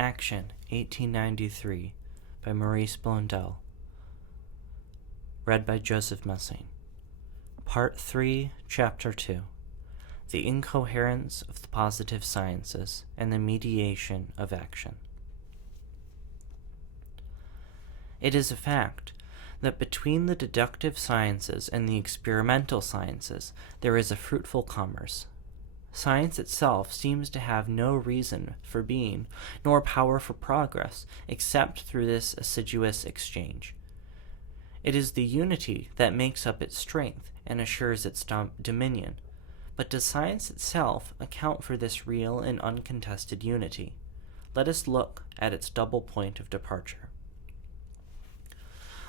Action, 1893, by Maurice Blondel. Read by Joseph Messing. Part 3, Chapter 2. The Incoherence of the Positive Sciences and the Mediation of Action. It is a fact that between the deductive sciences and the experimental sciences there is a fruitful commerce. Science itself seems to have no reason for being, nor power for progress, except through this assiduous exchange. It is the unity that makes up its strength and assures its dominion. But does science itself account for this real and uncontested unity? Let us look at its double point of departure.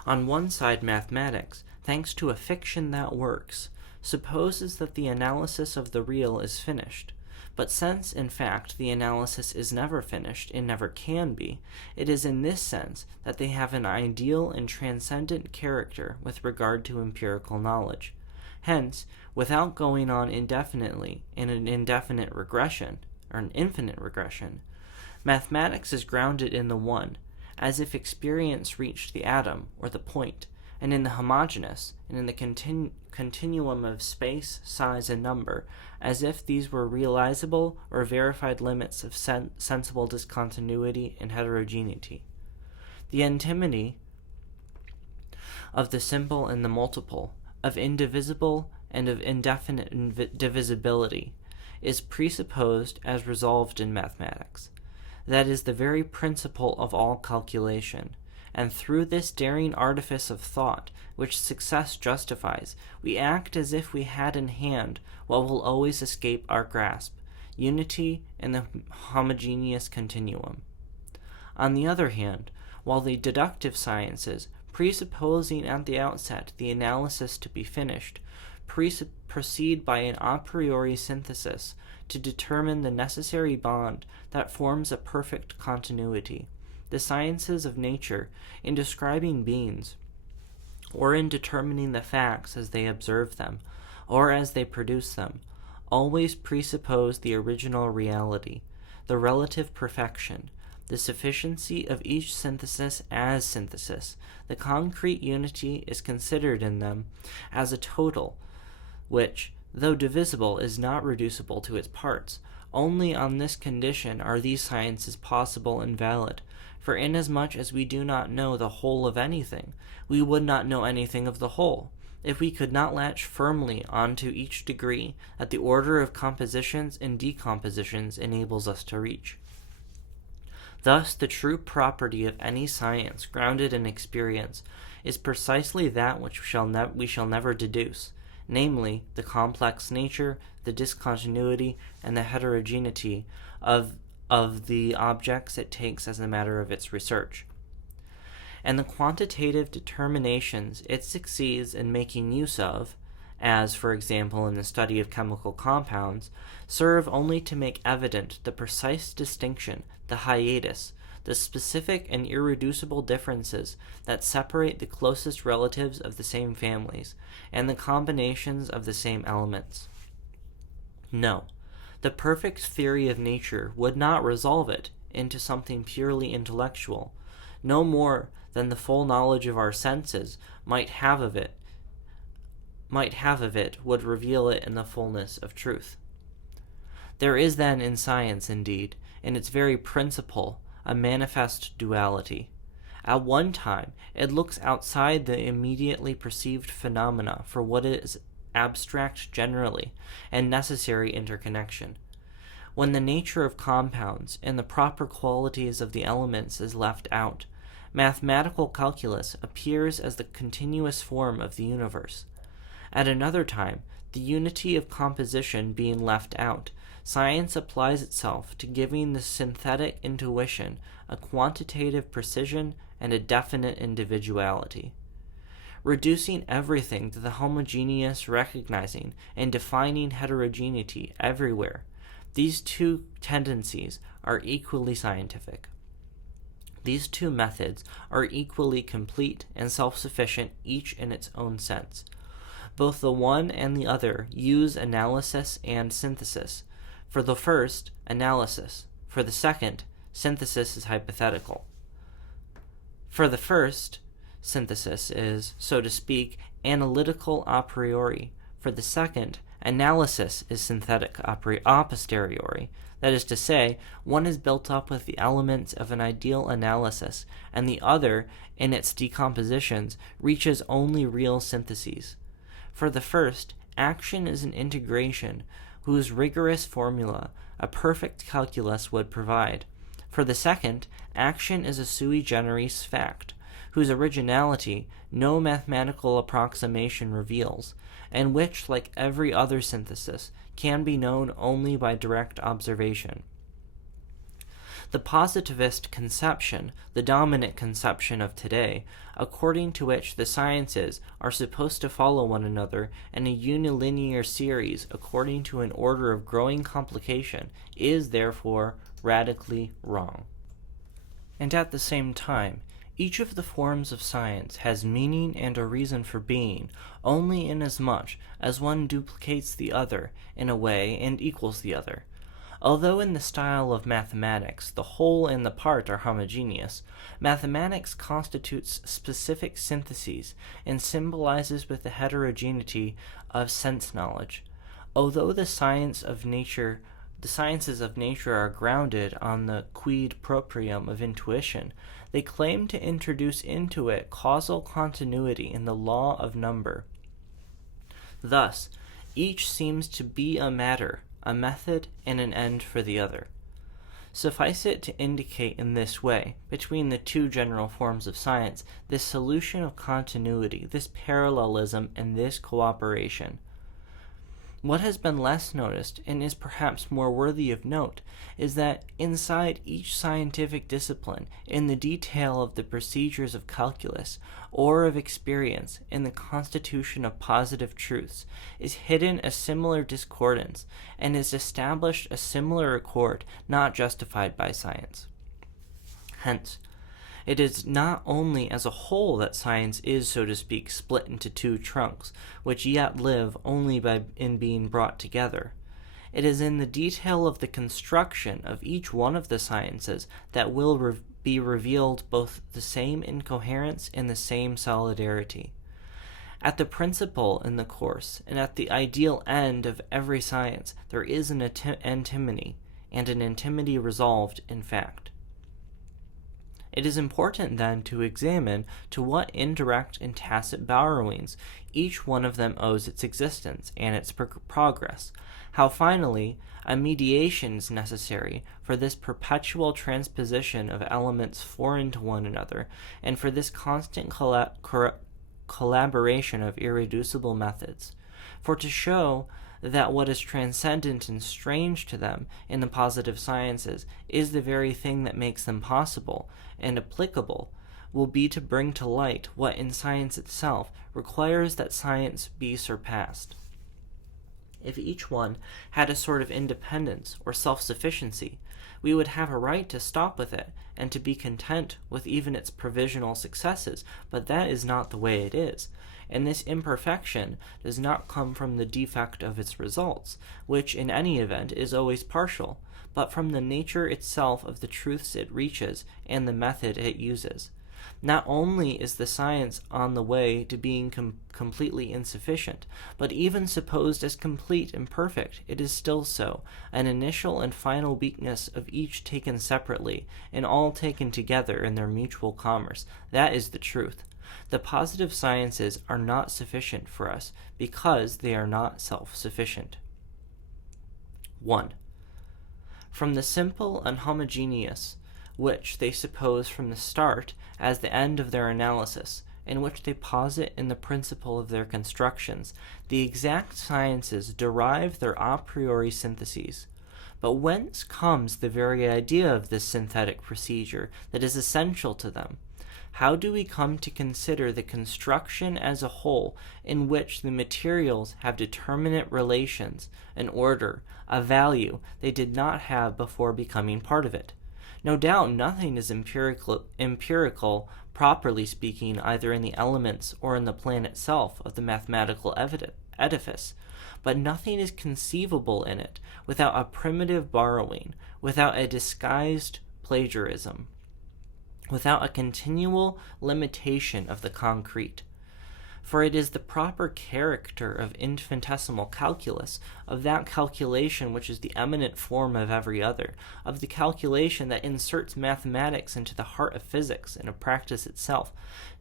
On one side, mathematics, thanks to a fiction that works, supposes that the analysis of the real is finished. But since, in fact, the analysis is never finished and never can be, it is in this sense that they have an ideal and transcendent character with regard to empirical knowledge. Hence, without going on indefinitely in an indefinite regression, or an infinite regression, mathematics is grounded in the one, as if experience reached the atom or the point, and in the homogeneous, and in the continuum of space, size, and number, as if these were realizable or verified limits of sensible discontinuity and heterogeneity. The antinomy of the simple and the multiple, of indivisible and of indefinite divisibility, is presupposed as resolved in mathematics. That is the very principle of all calculation, and through this daring artifice of thought, which success justifies, we act as if we had in hand what will always escape our grasp, unity in the homogeneous continuum. On the other hand, while the deductive sciences, presupposing at the outset the analysis to be finished, proceed by an a priori synthesis to determine the necessary bond that forms a perfect continuity, the sciences of nature, in describing beings, or in determining the facts as they observe them, or as they produce them, always presuppose the original reality, the relative perfection, the sufficiency of each synthesis as synthesis. The concrete unity is considered in them as a total, which, though divisible, is not reducible to its parts. Only on this condition are these sciences possible and valid. For inasmuch as we do not know the whole of anything, we would not know anything of the whole, if we could not latch firmly onto each degree that the order of compositions and decompositions enables us to reach. Thus, the true property of any science grounded in experience is precisely that which we shall never deduce, namely, the complex nature, the discontinuity, and the heterogeneity of the objects it takes as a matter of its research. And the quantitative determinations it succeeds in making use of, as, for example, in the study of chemical compounds, serve only to make evident the precise distinction, the hiatus, the specific and irreducible differences that separate the closest relatives of the same families, and the combinations of the same elements. No, the perfect theory of nature would not resolve it into something purely intellectual, no more than the full knowledge of our senses might have of it would reveal it in the fullness of truth. There is then in science, indeed, in its very principle, a manifest duality. At one time, it looks outside the immediately perceived phenomena for what is abstract generally and necessary interconnection. When the nature of compounds and the proper qualities of the elements is left out, mathematical calculus appears as the continuous form of the universe. At another time, the unity of composition being left out, science applies itself to giving the synthetic intuition a quantitative precision and a definite individuality. Reducing everything to the homogeneous, recognizing and defining heterogeneity everywhere, these two tendencies are equally scientific. These two methods are equally complete and self-sufficient, each in its own sense. Both the one and the other use analysis and synthesis. For the first, analysis. For the second, synthesis is hypothetical. For the first, synthesis is, so to speak, analytical a priori. For the second, analysis is synthetic a posteriori. That is to say, one is built up with the elements of an ideal analysis, and the other, in its decompositions, reaches only real syntheses. For the first, action is an integration whose rigorous formula a perfect calculus would provide. For the second, action is a sui generis fact, whose originality no mathematical approximation reveals, and which, like every other synthesis, can be known only by direct observation. The positivist conception, the dominant conception of today, according to which the sciences are supposed to follow one another in a unilinear series according to an order of growing complication, is therefore radically wrong. And at the same time, each of the forms of science has meaning and a reason for being only inasmuch as one duplicates the other in a way and equals the other. Although in the style of mathematics the whole and the part are homogeneous, mathematics constitutes specific syntheses and symbolizes with the heterogeneity of sense knowledge. Although the sciences of nature are grounded on the quid proprium of intuition, they claim to introduce into it causal continuity in the law of number. Thus, each seems to be a matter, a method, and an end for the other. Suffice it to indicate in this way, between the two general forms of science, this solution of continuity, this parallelism, and this cooperation. What has been less noticed, and is perhaps more worthy of note, is that inside each scientific discipline, in the detail of the procedures of calculus, or of experience, in the constitution of positive truths, is hidden a similar discordance, and is established a similar accord not justified by science. Hence, it is not only as a whole that science is, so to speak, split into two trunks, which yet live only in being brought together. It is in the detail of the construction of each one of the sciences that will be revealed both the same incoherence and the same solidarity. At the principle in the course, and at the ideal end of every science, there is an antimony, and an antimony resolved in fact. It is important, then, to examine to what indirect and tacit borrowings each one of them owes its existence and its progress, how, finally, a mediation is necessary for this perpetual transposition of elements foreign to one another, and for this constant collaboration of irreducible methods. For to show that what is transcendent and strange to them in the positive sciences is the very thing that makes them possible and applicable, will be to bring to light what in science itself requires that science be surpassed. If each one had a sort of independence or self-sufficiency, we would have a right to stop with it and to be content with even its provisional successes, but that is not the way it is. And this imperfection does not come from the defect of its results, which in any event is always partial, but from the nature itself of the truths it reaches and the method it uses. Not only is the science on the way to being completely insufficient, but even supposed as complete and perfect, it is still so, an initial and final weakness of each taken separately, and all taken together in their mutual commerce. That is the truth. The positive sciences are not sufficient for us because they are not self-sufficient. 1. From the simple and homogeneous, which they suppose from the start as the end of their analysis, and which they posit in the principle of their constructions, the exact sciences derive their a priori syntheses. But whence comes the very idea of this synthetic procedure that is essential to them? How do we come to consider the construction as a whole in which the materials have determinate relations, an order, a value they did not have before becoming part of it? No doubt nothing is empirical, properly speaking, either in the elements or in the plan itself of the mathematical edifice, but nothing is conceivable in it without a primitive borrowing, without a disguised plagiarism, without a continual limitation of the concrete. For it is the proper character of infinitesimal calculus, of that calculation which is the eminent form of every other, of the calculation that inserts mathematics into the heart of physics and of practice itself,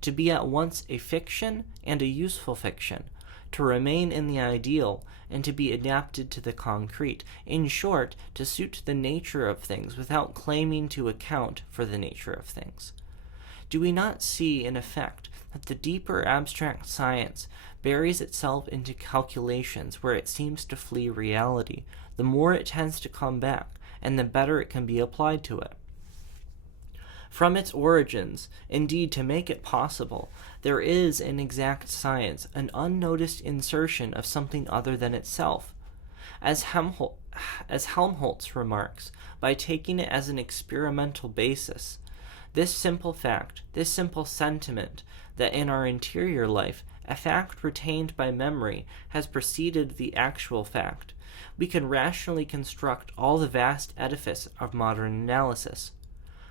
to be at once a fiction and a useful fiction, to remain in the ideal and to be adapted to the concrete, in short, to suit the nature of things without claiming to account for the nature of things. Do we not see, in effect, that the deeper abstract science buries itself into calculations where it seems to flee reality, the more it tends to come back, and the better it can be applied to it? From its origins, indeed, to make it possible, there is in exact science an unnoticed insertion of something other than itself. As Helmholtz remarks, by taking it as an experimental basis, this simple fact, this simple sentiment, that in our interior life, a fact retained by memory has preceded the actual fact, we can rationally construct all the vast edifice of modern analysis.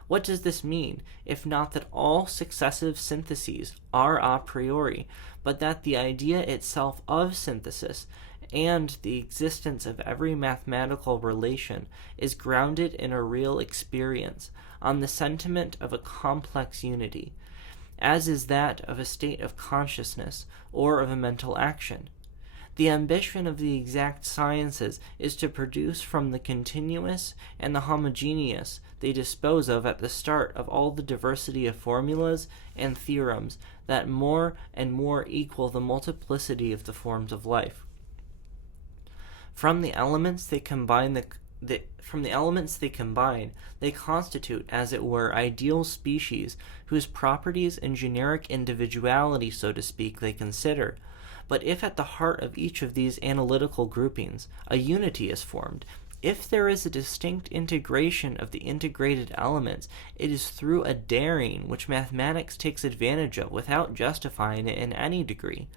What does this mean, if not that all successive syntheses are a priori, but that the idea itself of synthesis and the existence of every mathematical relation is grounded in a real experience, on the sentiment of a complex unity, as is that of a state of consciousness or of a mental action? The ambition of the exact sciences is to produce from the continuous and the homogeneous they dispose of at the start of all the diversity of formulas and theorems that more and more equal the multiplicity of the forms of life. From the elements they combine, they constitute, as it were, ideal species, whose properties and generic individuality, so to speak, they consider. But if at the heart of each of these analytical groupings a unity is formed, if there is a distinct integration of the integrated elements, it is through a daring which mathematics takes advantage of without justifying it in any degree.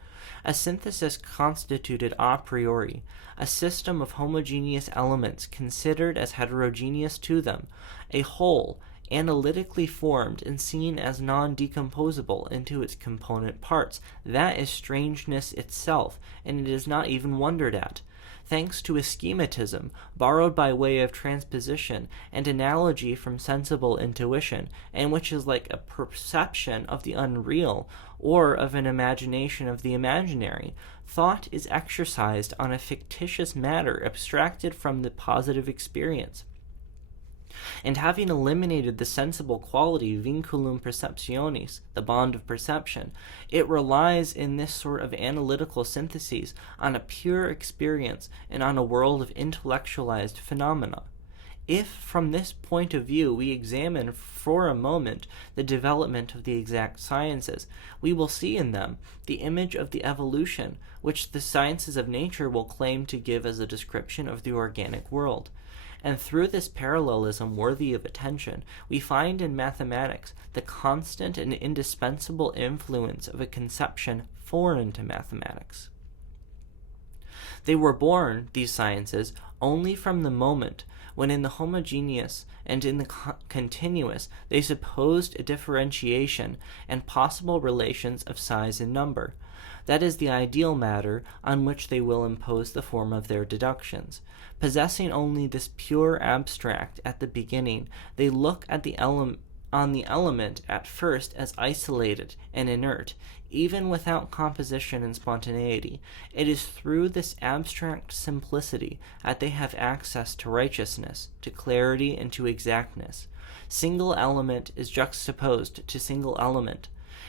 A synthesis constituted a priori, a system of homogeneous elements considered as heterogeneous to them, a whole, analytically formed and seen as non-decomposable into its component parts, that is strangeness itself, and it is not even wondered at. Thanks to a schematism borrowed by way of transposition and analogy from sensible intuition, and which is like a perception of the unreal or of an imagination of the imaginary, thought is exercised on a fictitious matter abstracted from the positive experience. And having eliminated the sensible quality vinculum perceptionis, the bond of perception, it relies in this sort of analytical syntheses on a pure experience and on a world of intellectualized phenomena. If from this point of view we examine for a moment the development of the exact sciences, we will see in them the image of the evolution which the sciences of nature will claim to give as a description of the organic world. And through this parallelism worthy of attention, we find in mathematics the constant and indispensable influence of a conception foreign to mathematics. They were born, these sciences, only from the moment when in the homogeneous and in the continuous they supposed a differentiation and possible relations of size and number. That is the ideal matter on which they will impose the form of their deductions. Possessing only this pure abstract at the beginning, they look at the element at first as isolated and inert, even without composition and spontaneity. It is through this abstract simplicity that they have access to righteousness, to clarity, and to exactness. Single element is juxtaposed to single element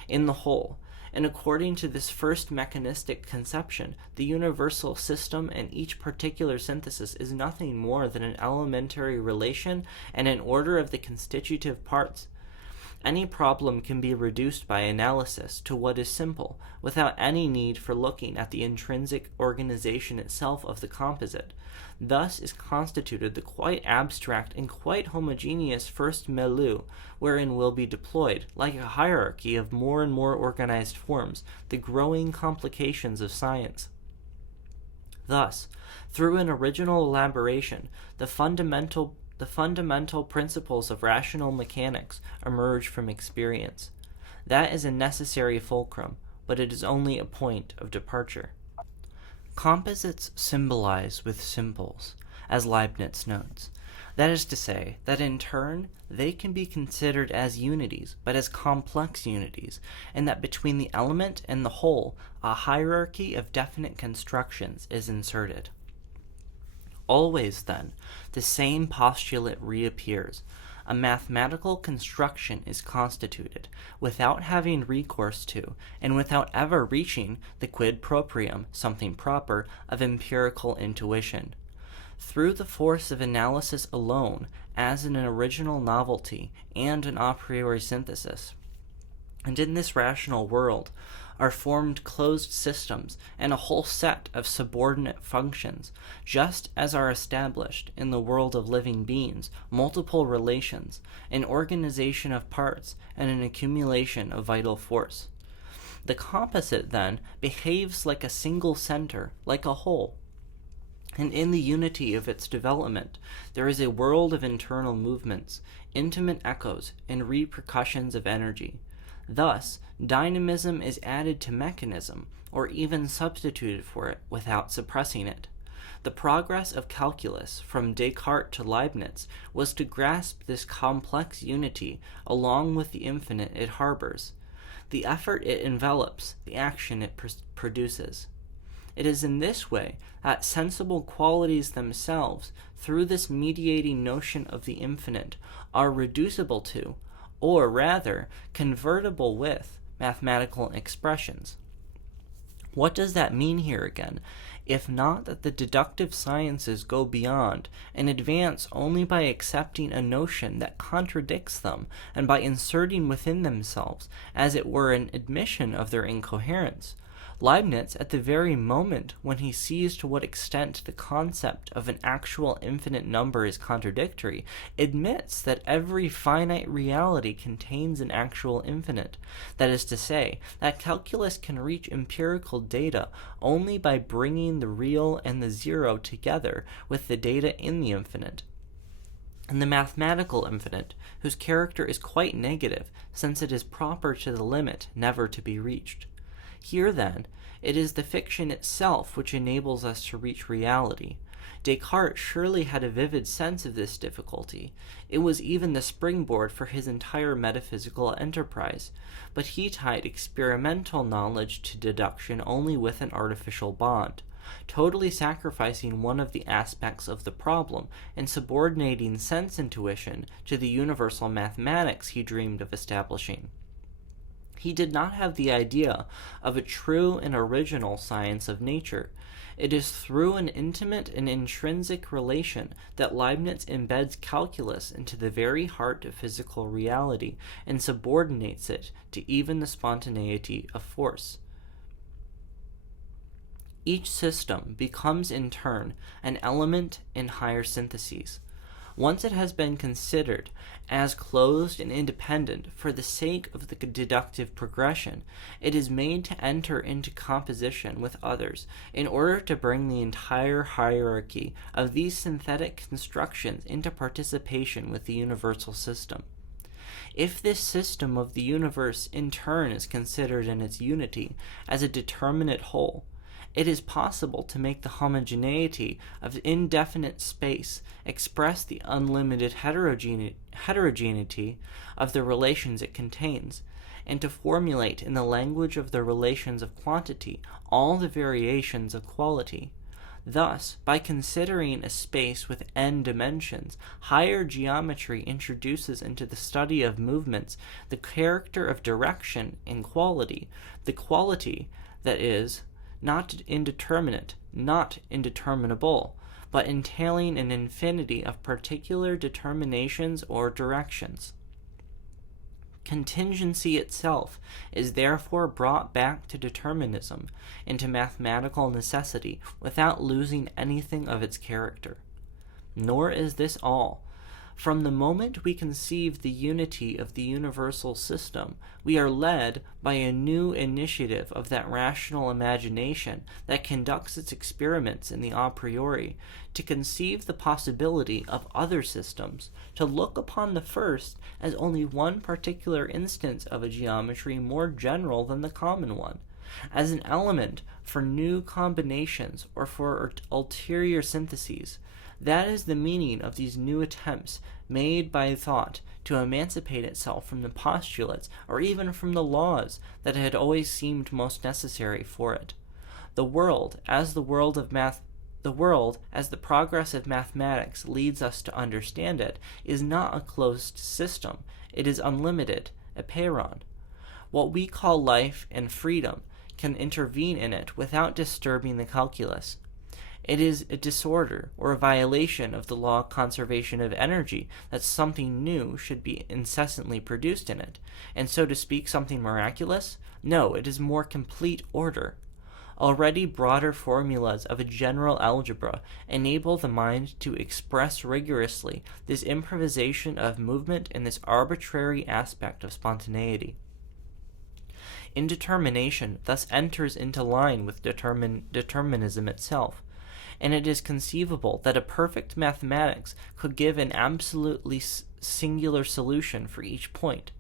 in the whole. And according to this first mechanistic conception, the universal system and each particular synthesis is nothing more than an elementary relation and an order of the constitutive parts. Any problem can be reduced by analysis to what is simple, without any need for looking at the intrinsic organization itself of the composite. Thus is constituted the quite abstract and quite homogeneous first milieu, wherein will be deployed, like a hierarchy of more and more organized forms, the growing complications of science. Thus, through an original elaboration, the fundamental The fundamental principles of rational mechanics emerge from experience. That is a necessary fulcrum, but it is only a point of departure. Composites symbolize with symbols, as Leibniz notes. That is to say, that in turn, they can be considered as unities, but as complex unities, and that between the element and the whole, a hierarchy of definite constructions is inserted. Always, then, the same postulate reappears. A mathematical construction is constituted, without having recourse to, and without ever reaching the quid proprium, something proper, of empirical intuition. Through the force of analysis alone, as an original novelty and an a priori synthesis. And in this rational world are formed closed systems and a whole set of subordinate functions, just as are established in the world of living beings multiple relations, an organization of parts, and an accumulation of vital force. The composite, then, behaves like a single center, like a whole. And in the unity of its development, there is a world of internal movements, intimate echoes, and repercussions of energy. Thus, dynamism is added to mechanism, or even substituted for it without suppressing it. The progress of calculus from Descartes to Leibniz was to grasp this complex unity along with the infinite it harbors, the effort it envelops, the action it produces. It is in this way that sensible qualities themselves, through this mediating notion of the infinite, are reducible to, or rather, convertible with, mathematical expressions. What does that mean here again, if not that the deductive sciences go beyond and advance only by accepting a notion that contradicts them and by inserting within themselves, as it were, an admission of their incoherence? Leibniz, at the very moment when he sees to what extent the concept of an actual infinite number is contradictory, admits that every finite reality contains an actual infinite. That is to say, that calculus can reach empirical data only by bringing the real and the zero together with the data in the infinite. And the mathematical infinite, whose character is quite negative, since it is proper to the limit never to be reached. Here, then, it is the fiction itself which enables us to reach reality. Descartes surely had a vivid sense of this difficulty. It was even the springboard for his entire metaphysical enterprise. But he tied experimental knowledge to deduction only with an artificial bond, totally sacrificing one of the aspects of the problem and subordinating sense intuition to the universal mathematics he dreamed of establishing. He did not have the idea of a true and original science of nature. It is through an intimate and intrinsic relation that Leibniz embeds calculus into the very heart of physical reality and subordinates it to even the spontaneity of force. Each system becomes in turn an element in higher syntheses. Once it has been considered as closed and independent for the sake of the deductive progression, it is made to enter into composition with others in order to bring the entire hierarchy of these synthetic constructions into participation with the universal system. If this system of the universe in turn is considered in its unity as a determinate whole, it is possible to make the homogeneity of indefinite space express the unlimited heterogeneity of the relations it contains, and to formulate in the language of the relations of quantity all the variations of quality. Thus, by considering a space with n dimensions, higher geometry introduces into the study of movements the character of direction and quality, the quality, that is, not indeterminate, not indeterminable, but entailing an infinity of particular determinations or directions. Contingency itself is therefore brought back to determinism, into mathematical necessity, without losing anything of its character. Nor is this all. From the moment we conceive the unity of the universal system, we are led by a new initiative of that rational imagination that conducts its experiments in the a priori, to conceive the possibility of other systems, to look upon the first as only one particular instance of a geometry more general than the common one, as an element for new combinations or for ulterior syntheses. That is the meaning of these new attempts made by thought to emancipate itself from the postulates or even from the laws that had always seemed most necessary for it. The world, as the progress of mathematics leads us to understand it, is not a closed system. It is unlimited, epeiron. What we call life and freedom can intervene in it without disturbing the calculus. It is a disorder or a violation of the law of conservation of energy that something new should be incessantly produced in it, and so to speak something miraculous? No, it is more complete order. Already broader formulas of a general algebra enable the mind to express rigorously this improvisation of movement and this arbitrary aspect of spontaneity. Indetermination thus enters into line with determinism itself, and it is conceivable that a perfect mathematics could give an absolutely singular solution for each point.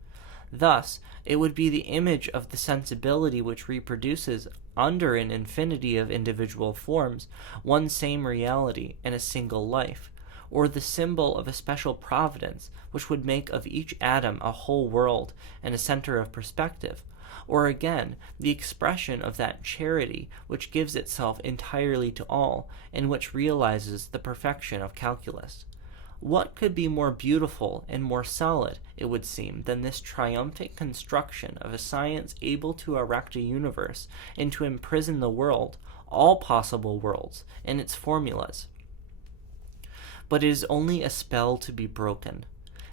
Thus, it would be the image of the sensibility which reproduces, under an infinity of individual forms, one same reality in a single life, or the symbol of a special providence which would make of each atom a whole world and a center of perspective, or again, the expression of that charity which gives itself entirely to all, and which realizes the perfection of calculus. What could be more beautiful and more solid, it would seem, than this triumphant construction of a science able to erect a universe and to imprison the world, all possible worlds, in its formulas? But it is only a spell to be broken.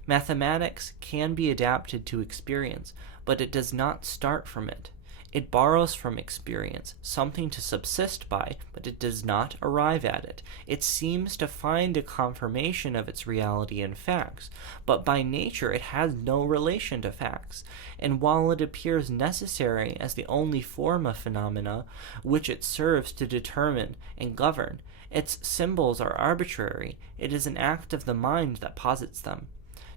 Mathematics can be adapted to experience, but it does not start from it. It borrows from experience something to subsist by, but it does not arrive at it. It seems to find a confirmation of its reality in facts, but by nature it has no relation to facts, and while it appears necessary as the only form of phenomena which it serves to determine and govern, its symbols are arbitrary. It is an act of the mind that posits them.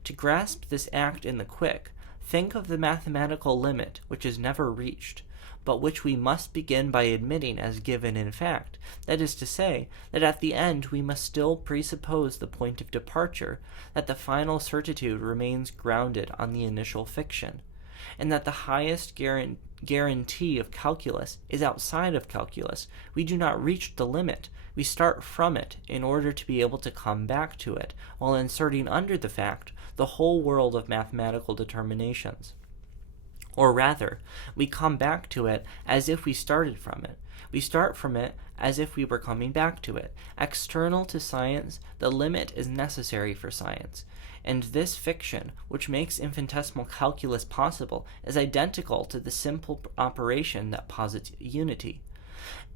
To grasp this act in the quick, think of the mathematical limit which is never reached, but which we must begin by admitting as given in fact. That is to say, that at the end we must still presuppose the point of departure, that the final certitude remains grounded on the initial fiction, and that the highest guarantee of calculus is outside of calculus. We do not reach the limit. We start from it in order to be able to come back to it, while inserting under the fact the whole world of mathematical determinations. Or rather, we come back to it as if we started from it. We start from it as if we were coming back to it. External to science, the limit is necessary for science. And this fiction, which makes infinitesimal calculus possible, is identical to the simple operation that posits unity.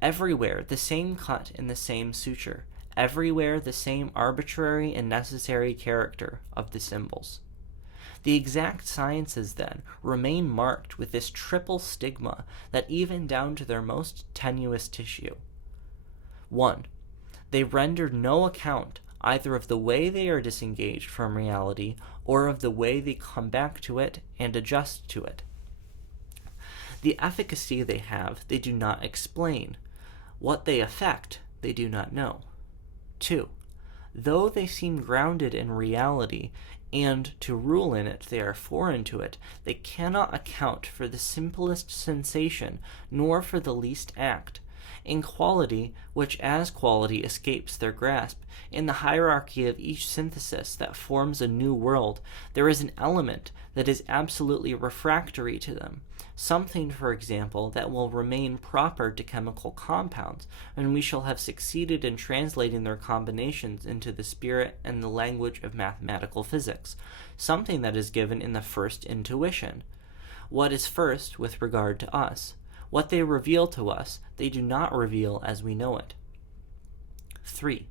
Everywhere the same cut in the same suture. Everywhere the same arbitrary and necessary character of the symbols. The exact sciences, then, remain marked with this triple stigma that even down to their most tenuous tissue. 1. They render no account either of the way they are disengaged from reality or of the way they come back to it and adjust to it. The efficacy they have, they do not explain. What they effect, they do not know. 2. Though they seem grounded in reality, and to rule in it they are foreign to it, they cannot account for the simplest sensation, nor for the least act. In quality, which as quality escapes their grasp, in the hierarchy of each synthesis that forms a new world, there is an element that is absolutely refractory to them, something, for example, that will remain proper to chemical compounds, when we shall have succeeded in translating their combinations into the spirit and the language of mathematical physics, something that is given in the first intuition. What is first with regard to us? What they reveal to us, they do not reveal as we know it. 3.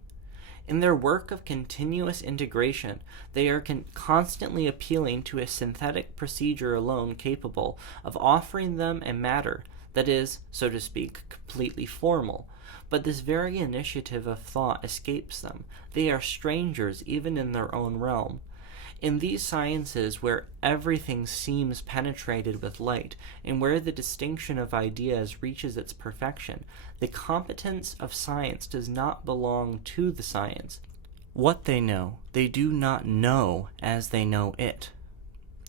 In their work of continuous integration, they are constantly appealing to a synthetic procedure alone capable of offering them a matter that is, so to speak, completely formal. But this very initiative of thought escapes them. They are strangers even in their own realm. In these sciences, where everything seems penetrated with light, and where the distinction of ideas reaches its perfection, the competence of science does not belong to the science. What they know, they do not know as they know it.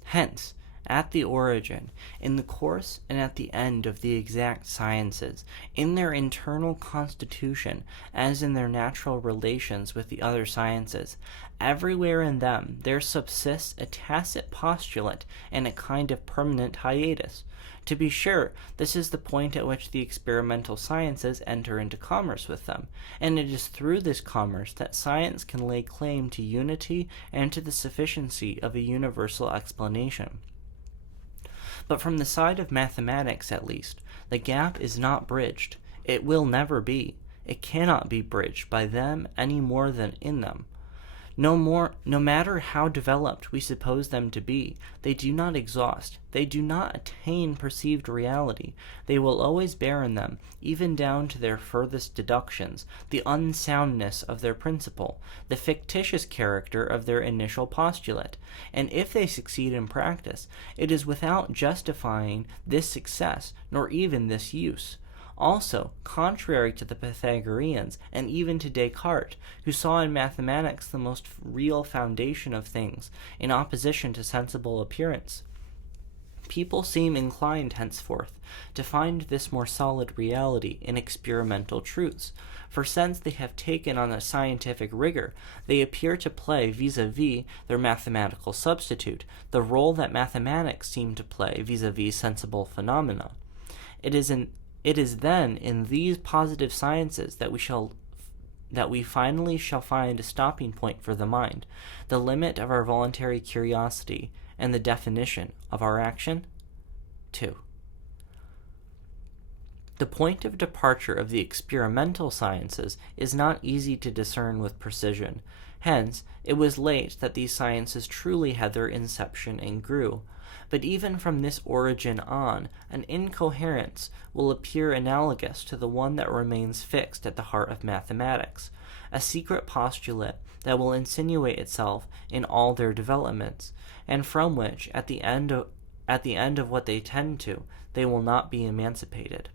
Hence, at the origin, in the course and at the end of the exact sciences, in their internal constitution, as in their natural relations with the other sciences, everywhere in them there subsists a tacit postulate and a kind of permanent hiatus. To be sure, this is the point at which the experimental sciences enter into commerce with them, and it is through this commerce that science can lay claim to unity and to the sufficiency of a universal explanation. But from the side of mathematics, at least, the gap is not bridged. It will never be. It cannot be bridged by them any more than in them. No matter how developed we suppose them to be, they do not exhaust, they do not attain perceived reality. They will always bear in them, even down to their furthest deductions, the unsoundness of their principle, the fictitious character of their initial postulate, and if they succeed in practice, it is without justifying this success, nor even this use. Also, contrary to the Pythagoreans, and even to Descartes, who saw in mathematics the most real foundation of things, in opposition to sensible appearance, people seem inclined henceforth to find this more solid reality in experimental truths, for since they have taken on a scientific rigor, they appear to play vis-a-vis their mathematical substitute, the role that mathematics seem to play vis-a-vis sensible phenomena. It is then in these positive sciences that we finally shall find a stopping point for the mind, the limit of our voluntary curiosity, and the definition of our action. 2. The point of departure of the experimental sciences is not easy to discern with precision. Hence, it was late that these sciences truly had their inception and grew. But even from this origin on, an incoherence will appear analogous to the one that remains fixed at the heart of mathematics, a secret postulate that will insinuate itself in all their developments, and from which, at the end of what they tend to, they will not be emancipated.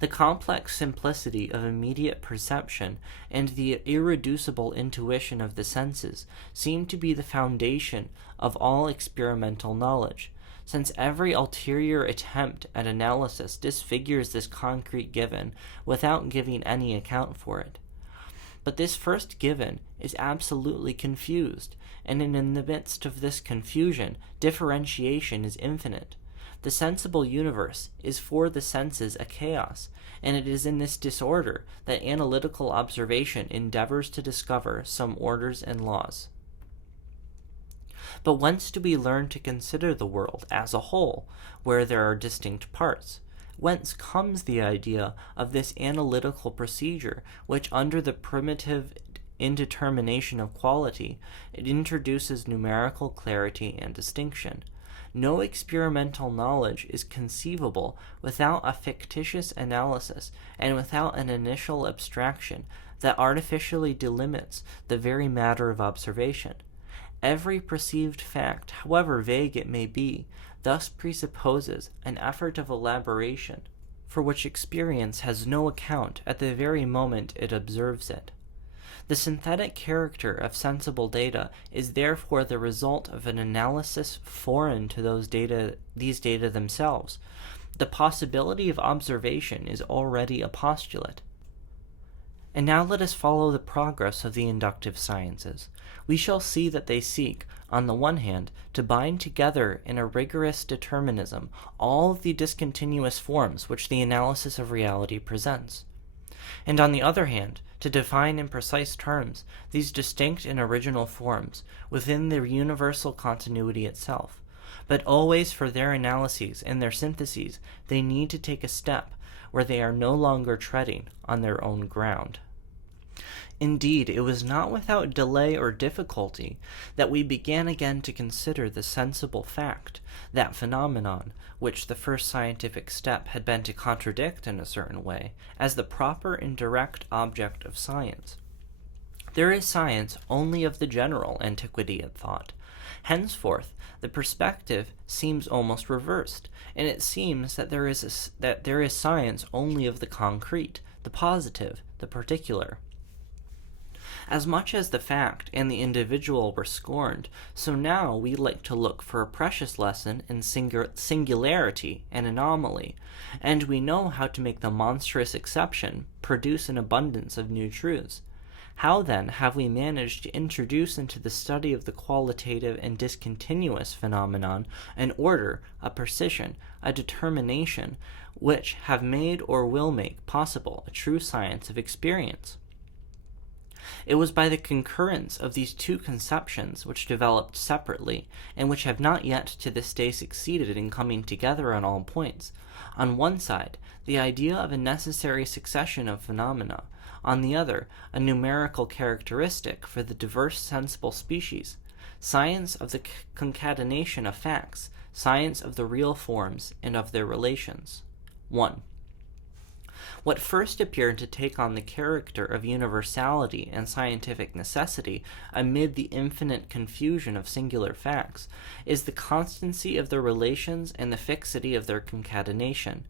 The complex simplicity of immediate perception and the irreducible intuition of the senses seem to be the foundation of all experimental knowledge, since every ulterior attempt at analysis disfigures this concrete given without giving any account for it. But this first given is absolutely confused, and in the midst of this confusion, differentiation is infinite. The sensible universe is for the senses a chaos, and it is in this disorder that analytical observation endeavors to discover some orders and laws. But whence do we learn to consider the world as a whole, where there are distinct parts? Whence comes the idea of this analytical procedure, which under the primitive indetermination of quality, it introduces numerical clarity and distinction? No experimental knowledge is conceivable without a fictitious analysis and without an initial abstraction that artificially delimits the very matter of observation. Every perceived fact, however vague it may be, thus presupposes an effort of elaboration for which experience has no account at the very moment it observes it. The synthetic character of sensible data is therefore the result of an analysis foreign to these data themselves. The possibility of observation is already a postulate. And now let us follow the progress of the inductive sciences. We shall see that they seek, on the one hand, to bind together in a rigorous determinism all the discontinuous forms which the analysis of reality presents, and on the other hand, to define in precise terms these distinct and original forms within the universal continuity itself. But always for their analyses and their syntheses, they need to take a step where they are no longer treading on their own ground. Indeed, it was not without delay or difficulty that we began again to consider the sensible fact, that phenomenon, which the first scientific step had been to contradict in a certain way, as the proper and direct object of science. There is science only of the general, antiquity had thought. Henceforth, the perspective seems almost reversed, and it seems that there is science only of the concrete, the positive, the particular. As much as the fact and the individual were scorned, so now we like to look for a precious lesson in singularity and anomaly, and we know how to make the monstrous exception produce an abundance of new truths. How then have we managed to introduce into the study of the qualitative and discontinuous phenomenon an order, a precision, a determination, which have made or will make possible a true science of experience? It was by the concurrence of these two conceptions, which developed separately, and which have not yet to this day succeeded in coming together on all points. On one side, the idea of a necessary succession of phenomena; on the other, a numerical characteristic for the diverse sensible species; science of the concatenation of facts, science of the real forms and of their relations. 1. What first appeared to take on the character of universality and scientific necessity amid the infinite confusion of singular facts is the constancy of their relations and the fixity of their concatenation.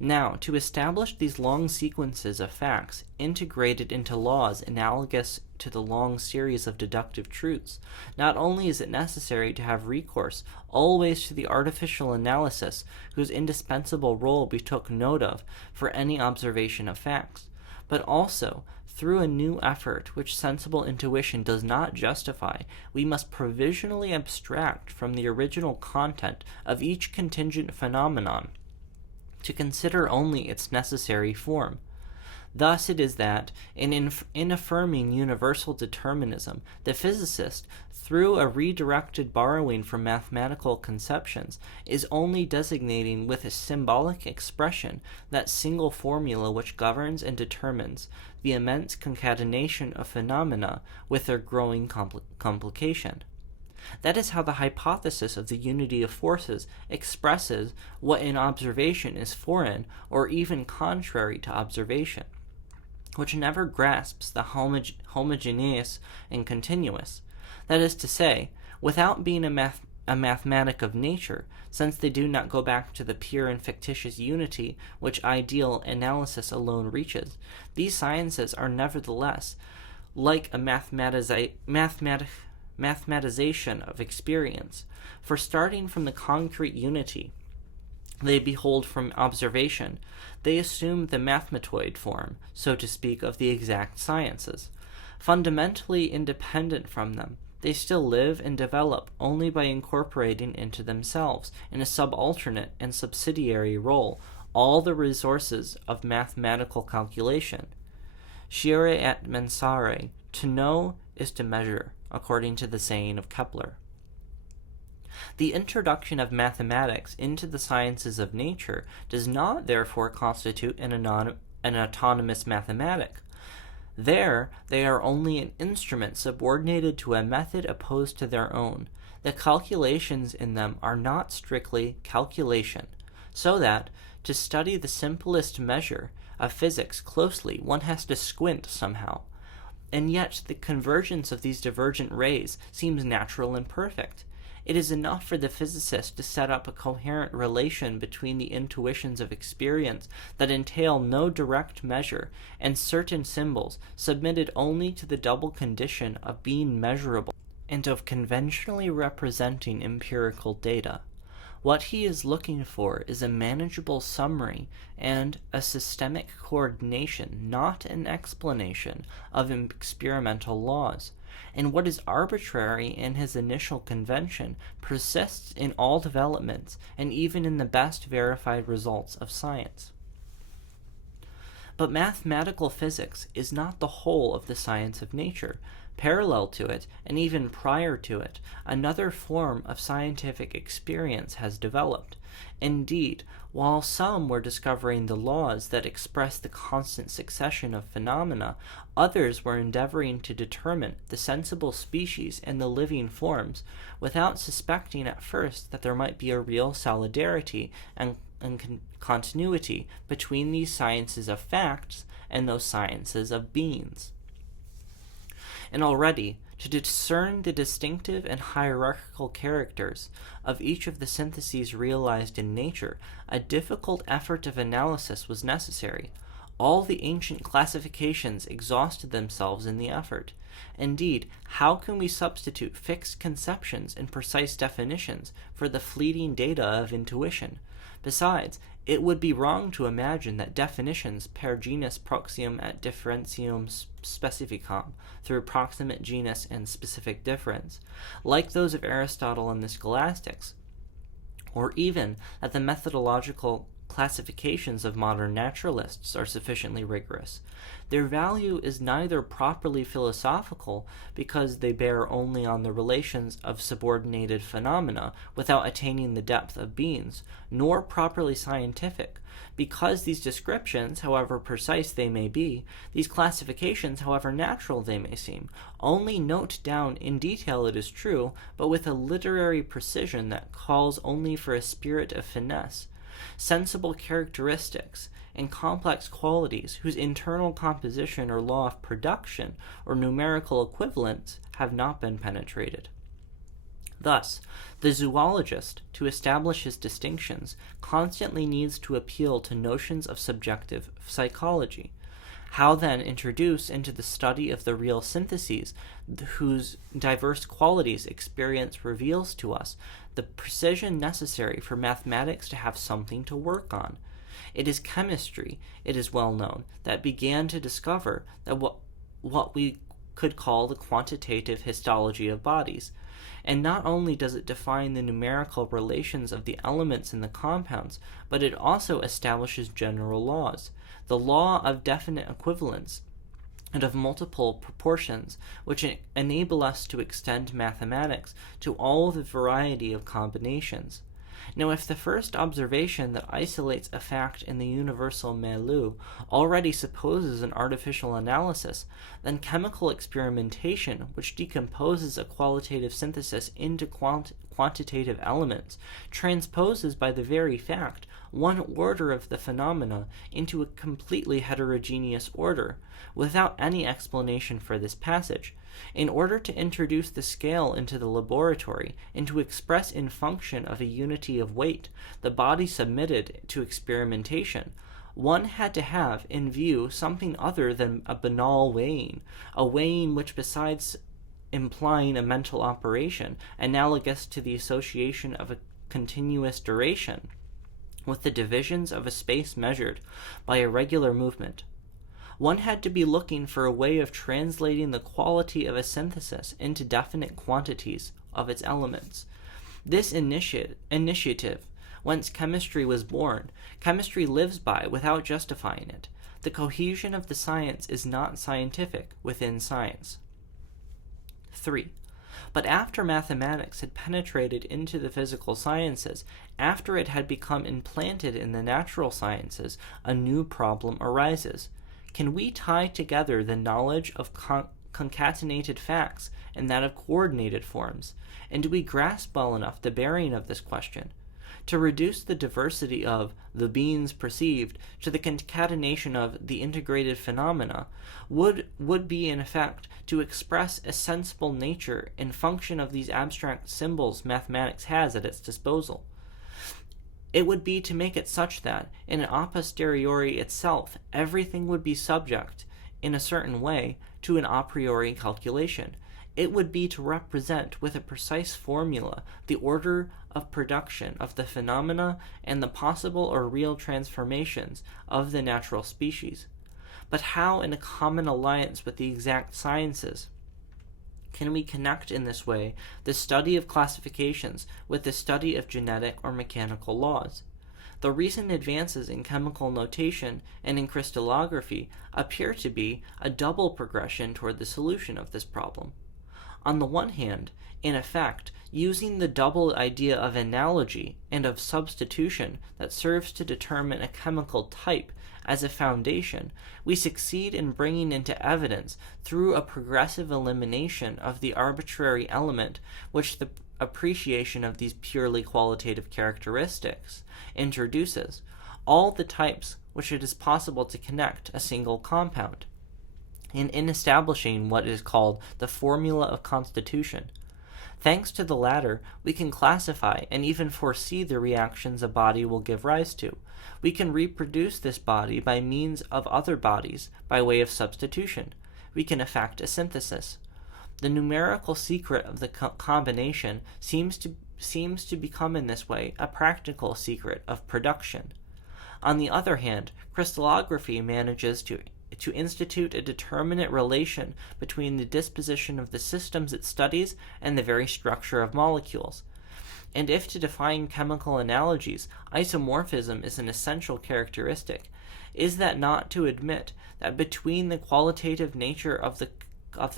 Now, to establish these long sequences of facts integrated into laws analogous to the long series of deductive truths, not only is it necessary to have recourse always to the artificial analysis whose indispensable role we took note of for any observation of facts, but also, through a new effort which sensible intuition does not justify, we must provisionally abstract from the original content of each contingent phenomenon, to consider only its necessary form. Thus it is that, in affirming universal determinism, the physicist, through a redirected borrowing from mathematical conceptions, is only designating with a symbolic expression that single formula which governs and determines the immense concatenation of phenomena with their growing complication. That is how the hypothesis of the unity of forces expresses what in observation is foreign or even contrary to observation, which never grasps the homogeneous and continuous, that is to say, without being a mathematic of nature, since they do not go back to the pure and fictitious unity which ideal analysis alone reaches. These sciences are nevertheless like a mathematization of experience, for starting from the concrete unity they behold from observation, they assume the mathematoid form, so to speak, of the exact sciences. Fundamentally independent from them, they still live and develop only by incorporating into themselves, in a subalternate and subsidiary role, all the resources of mathematical calculation. Sciere et mensare, to know is to measure, according to the saying of Kepler. The introduction of mathematics into the sciences of nature does not therefore constitute an autonomous mathematic. There they are only an instrument subordinated to a method opposed to their own. The calculations in them are not strictly calculation, so that, to study the simplest measure of physics closely, one has to squint somehow. And yet the convergence of these divergent rays seems natural and perfect. It is enough for the physicist to set up a coherent relation between the intuitions of experience that entail no direct measure and certain symbols submitted only to the double condition of being measurable and of conventionally representing empirical data. What he is looking for is a manageable summary and a systemic coordination, not an explanation of experimental laws. And what is arbitrary in his initial convention persists in all developments and even in the best verified results of science. But mathematical physics is not the whole of the science of nature. Parallel to it, and even prior to it, another form of scientific experience has developed. Indeed, while some were discovering the laws that express the constant succession of phenomena, others were endeavoring to determine the sensible species and the living forms, without suspecting at first that there might be a real solidarity and continuity between these sciences of facts and those sciences of beings. And already, to discern the distinctive and hierarchical characters of each of the syntheses realized in nature, a difficult effort of analysis was necessary. All the ancient classifications exhausted themselves in the effort. Indeed, how can we substitute fixed conceptions and precise definitions for the fleeting data of intuition? Besides, it would be wrong to imagine that definitions per genus proxium et differentium specificam, through proximate genus and specific difference, like those of Aristotle and the scholastics, or even that the methodological classifications of modern naturalists are sufficiently rigorous. Their value is neither properly philosophical, because they bear only on the relations of subordinated phenomena without attaining the depth of beings, nor properly scientific, because these descriptions, however precise they may be, these classifications, however natural they may seem, only note down in detail, it is true, but with a literary precision that calls only for a spirit of finesse, sensible characteristics, and complex qualities whose internal composition or law of production or numerical equivalents have not been penetrated. Thus, the zoologist, to establish his distinctions, constantly needs to appeal to notions of subjective psychology. How then introduce into the study of the real syntheses, whose diverse qualities experience reveals to us, the precision necessary for mathematics to have something to work on? It is chemistry, it is well known, that began to discover that what we could call the quantitative histology of bodies. And not only does it define the numerical relations of the elements in the compounds, but it also establishes general laws, the law of definite equivalence and of multiple proportions, which enable us to extend mathematics to all the variety of combinations. Now, if the first observation that isolates a fact in the universal milieu already supposes an artificial analysis, then chemical experimentation, which decomposes a qualitative synthesis into quantitative elements, transposes by the very fact one order of the phenomena into a completely heterogeneous order, without any explanation for this passage. In order to introduce the scale into the laboratory, and to express in function of a unity of weight the body submitted to experimentation, one had to have in view something other than a banal weighing, a weighing which, besides implying a mental operation analogous to the association of a continuous duration with the divisions of a space measured by a regular movement, one had to be looking for a way of translating the quality of a synthesis into definite quantities of its elements. This initiative, whence chemistry was born, chemistry lives by without justifying it. The cohesion of the science is not scientific within science. 3. But after mathematics had penetrated into the physical sciences, after it had become implanted in the natural sciences, a new problem arises. Can we tie together the knowledge of concatenated facts and that of coordinated forms? And do we grasp well enough the bearing of this question? To reduce the diversity of the beings perceived to the concatenation of the integrated phenomena would be in effect to express a sensible nature in function of these abstract symbols mathematics has at its disposal. It would be to make it such that, in an a posteriori itself, everything would be subject, in a certain way, to an a priori calculation. It would be to represent with a precise formula the order of production of the phenomena and the possible or real transformations of the natural species. But how, in a common alliance with the exact sciences, can we connect in this way the study of classifications with the study of genetic or mechanical laws? the recent advances in chemical notation and in crystallography appear to be a double progression toward the solution of this problem. On the one hand, in effect, using the double idea of analogy and of substitution that serves to determine a chemical type as a foundation, we succeed in bringing into evidence, through a progressive elimination of the arbitrary element which the appreciation of these purely qualitative characteristics introduces, all the types which it is possible to connect a single compound, and in establishing what is called the formula of constitution. Thanks to the latter, we can classify and even foresee the reactions a body will give rise to. We can reproduce this body by means of other bodies by way of substitution. We can effect a synthesis. The numerical secret of the combination seems to become in this way a practical secret of production. On the other hand, crystallography manages to institute a determinate relation between the disposition of the systems it studies and the very structure of molecules. And if to define chemical analogies, isomorphism is an essential characteristic, is that not to admit that between the qualitative nature of the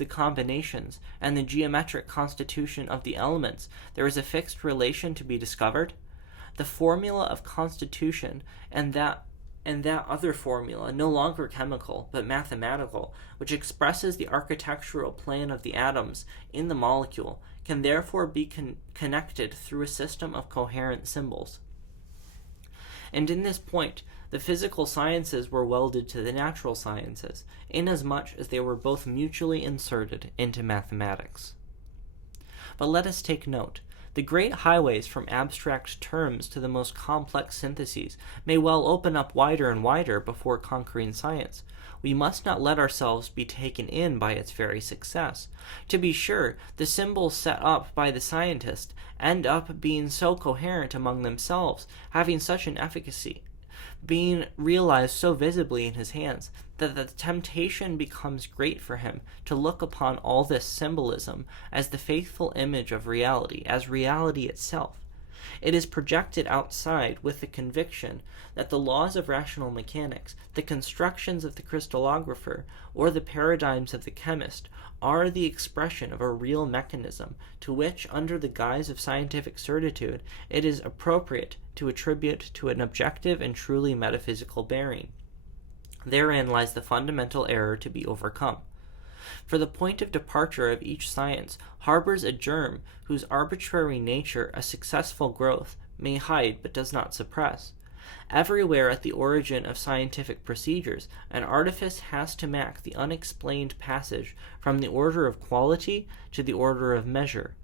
combinations and the geometric constitution of the elements there is a fixed relation to be discovered? The formula of constitution and that other formula, no longer chemical, but mathematical, which expresses the architectural plan of the atoms in the molecule, can therefore be connected through a system of coherent symbols. And in this point, the physical sciences were welded to the natural sciences, inasmuch as they were both mutually inserted into mathematics. But let us take note. The great highways from abstract terms to the most complex syntheses may well open up wider and wider before conquering science. We must not let ourselves be taken in by its very success. To be sure, the symbols set up by the scientist end up being so coherent among themselves, having such an efficacy, being realized so visibly in his hands, that the temptation becomes great for him to look upon all this symbolism as the faithful image of reality, as reality itself. It is projected outside with the conviction that the laws of rational mechanics, the constructions of the crystallographer, or the paradigms of the chemist are the expression of a real mechanism to which, under the guise of scientific certitude, it is appropriate to attribute to an objective and truly metaphysical bearing. Therein lies the fundamental error to be overcome. For the point of departure of each science harbors a germ whose arbitrary nature a successful growth may hide but does not suppress. Everywhere at the origin of scientific procedures, an artifice has to mark the unexplained passage from the order of quality to the order of measure.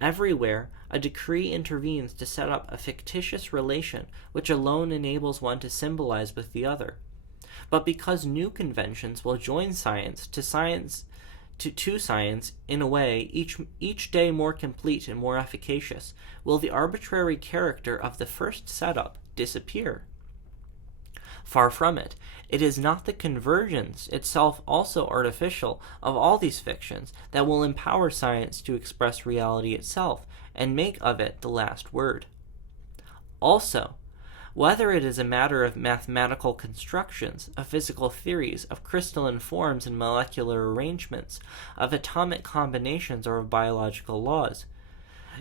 Everywhere, a decree intervenes to set up a fictitious relation which alone enables one to symbolize with the other. But because new conventions will join science to science in a way each day more complete and more efficacious, will the arbitrary character of the first setup disappear? Far from it. It is not the convergence, itself also artificial, of all these fictions that will empower science to express reality itself and make of it the last word. Also, whether it is a matter of mathematical constructions, of physical theories, of crystalline forms and molecular arrangements, of atomic combinations, or of biological laws,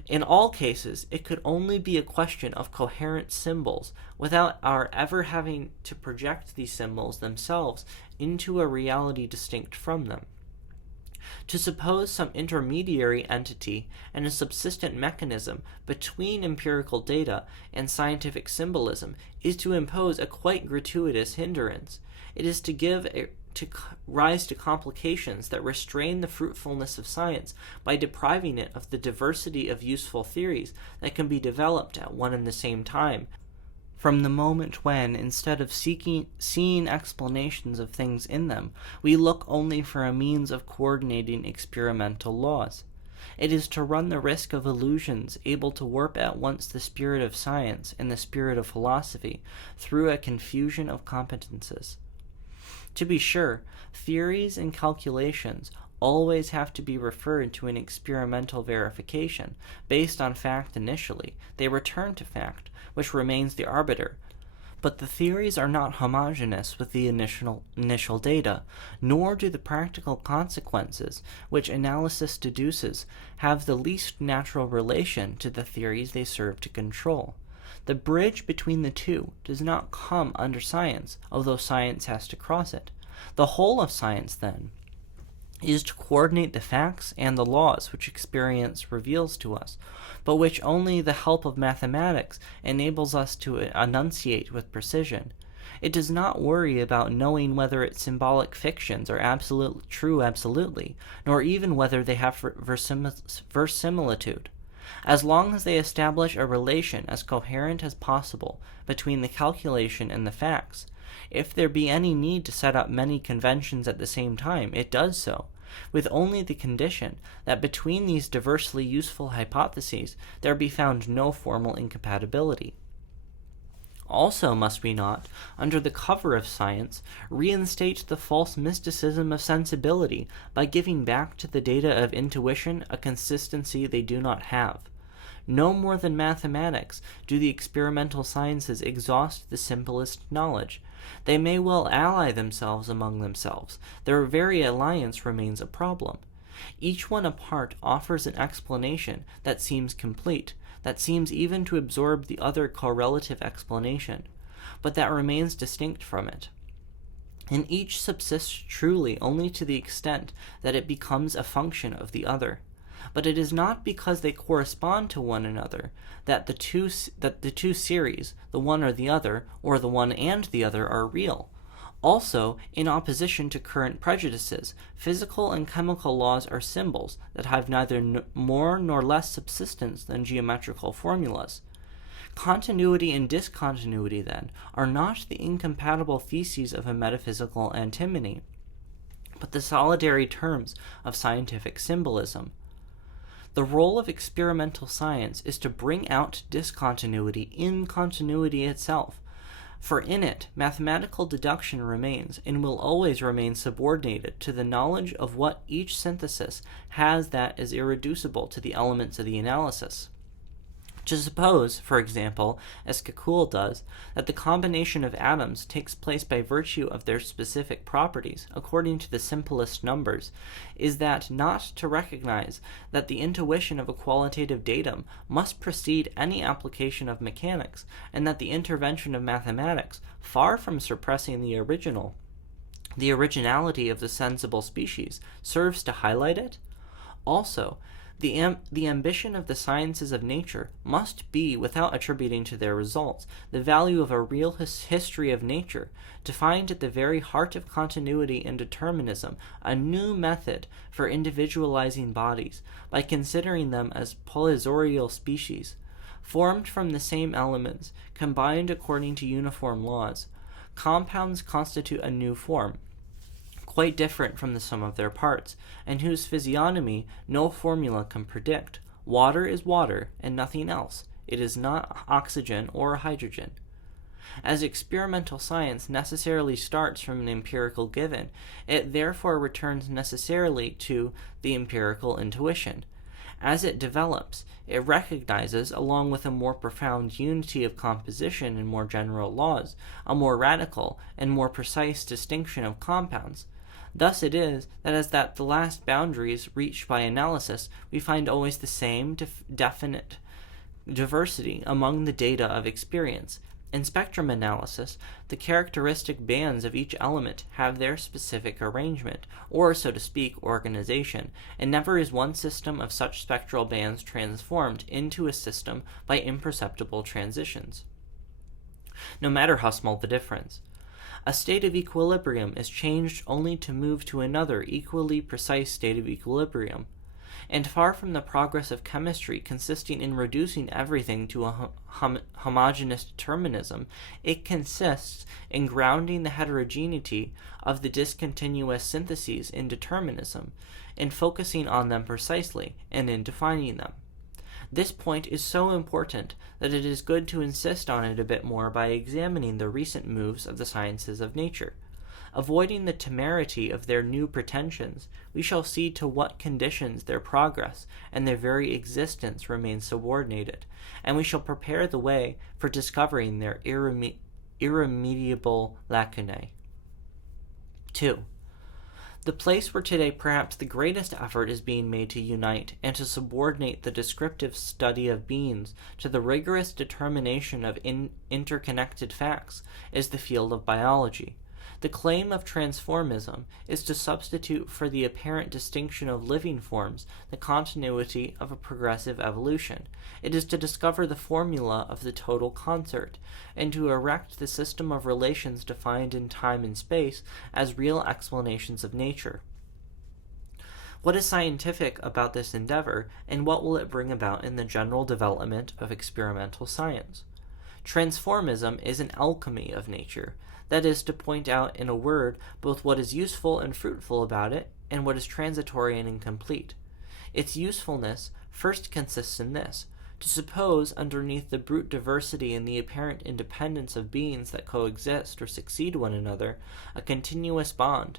in all cases it could only be a question of coherent symbols, without our ever having to project these symbols themselves into a reality distinct from them. To suppose some intermediary entity and a subsistent mechanism between empirical data and scientific symbolism is to impose a quite gratuitous hindrance. It is to give rise to complications that restrain the fruitfulness of science by depriving it of the diversity of useful theories that can be developed at one and the same time, from the moment when, instead of seeing explanations of things in them, we look only for a means of coordinating experimental laws. It is to run the risk of illusions able to warp at once the spirit of science and the spirit of philosophy through a confusion of competences. To be sure, theories and calculations always have to be referred to an experimental verification. Based on fact initially, they return to fact, which remains the arbiter. But the theories are not homogeneous with the initial data, nor do the practical consequences, which analysis deduces, have the least natural relation to the theories they serve to control. The bridge between the two does not come under science, although science has to cross it. The whole of science, then, is to coordinate the facts and the laws which experience reveals to us, but which only the help of mathematics enables us to enunciate with precision. It does not worry about knowing whether its symbolic fictions are true absolutely, nor even whether they have verisimilitude. As long as they establish a relation as coherent as possible between the calculation and the facts, if there be any need to set up many conventions at the same time, it does so, with only the condition that between these diversely useful hypotheses there be found no formal incompatibility. Also must we not, under the cover of science, reinstate the false mysticism of sensibility by giving back to the data of intuition a consistency they do not have. No more than mathematics do the experimental sciences exhaust the simplest knowledge. They may well ally themselves among themselves. Their very alliance remains a problem. Each one apart offers an explanation that seems complete, that seems even to absorb the other correlative explanation, but that remains distinct from it. And each subsists truly only to the extent that it becomes a function of the other. But it is not because they correspond to one another that the two series, the one or the other, or the one and the other, are real. Also, in opposition to current prejudices, physical and chemical laws are symbols that have neither more nor less subsistence than geometrical formulas. Continuity and discontinuity, then, are not the incompatible theses of a metaphysical antinomy, but the solidary terms of scientific symbolism. The role of experimental science is to bring out discontinuity in continuity itself, for in it mathematical deduction remains and will always remain subordinated to the knowledge of what each synthesis has that is irreducible to the elements of the analysis. To suppose, for example, as Kekule does, that the combination of atoms takes place by virtue of their specific properties, according to the simplest numbers, is that not to recognize that the intuition of a qualitative datum must precede any application of mechanics, and that the intervention of mathematics, far from suppressing the originality of the sensible species, serves to highlight it? Also, the ambition of the sciences of nature must be, without attributing to their results the value of a real history of nature, to find at the very heart of continuity and determinism a new method for individualizing bodies, by considering them as polyzorial species, formed from the same elements, combined according to uniform laws. Compounds constitute a new form, quite different from the sum of their parts, and whose physiognomy no formula can predict. Water is water, and nothing else. It is not oxygen or hydrogen. As experimental science necessarily starts from an empirical given, it therefore returns necessarily to the empirical intuition. As it develops, it recognizes, along with a more profound unity of composition and more general laws, a more radical and more precise distinction of compounds. Thus it is that as the last boundaries reached by analysis, we find always the same definite diversity among the data of experience. In spectrum analysis, the characteristic bands of each element have their specific arrangement, or, so to speak, organization, and never is one system of such spectral bands transformed into a system by imperceptible transitions, no matter how small the difference. A state of equilibrium is changed only to move to another equally precise state of equilibrium. And far from the progress of chemistry consisting in reducing everything to a homogeneous determinism, it consists in grounding the heterogeneity of the discontinuous syntheses in determinism, in focusing on them precisely, and in defining them. This point is so important that it is good to insist on it a bit more by examining the recent moves of the sciences of nature. Avoiding the temerity of their new pretensions, we shall see to what conditions their progress and their very existence remain subordinated, and we shall prepare the way for discovering their irremediable lacunae. 2. The place where today perhaps the greatest effort is being made to unite and to subordinate the descriptive study of beings to the rigorous determination of interconnected facts is the field of biology. The claim of transformism is to substitute for the apparent distinction of living forms the continuity of a progressive evolution. It is to discover the formula of the total concert, and to erect the system of relations defined in time and space as real explanations of nature. What is scientific about this endeavor, and what will it bring about in the general development of experimental science? Transformism is an alchemy of nature. That is, to point out in a word both what is useful and fruitful about it, and what is transitory and incomplete. Its usefulness first consists in this: to suppose, underneath the brute diversity and the apparent independence of beings that coexist or succeed one another, a continuous bond,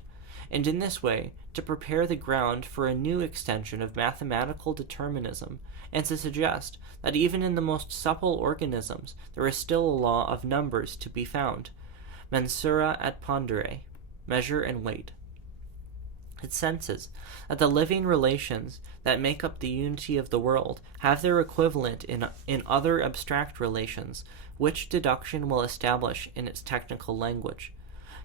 and in this way to prepare the ground for a new extension of mathematical determinism, and to suggest that even in the most supple organisms there is still a law of numbers to be found, mensura et pondere, measure and weight. It senses that the living relations that make up the unity of the world have their equivalent in other abstract relations, which deduction will establish in its technical language.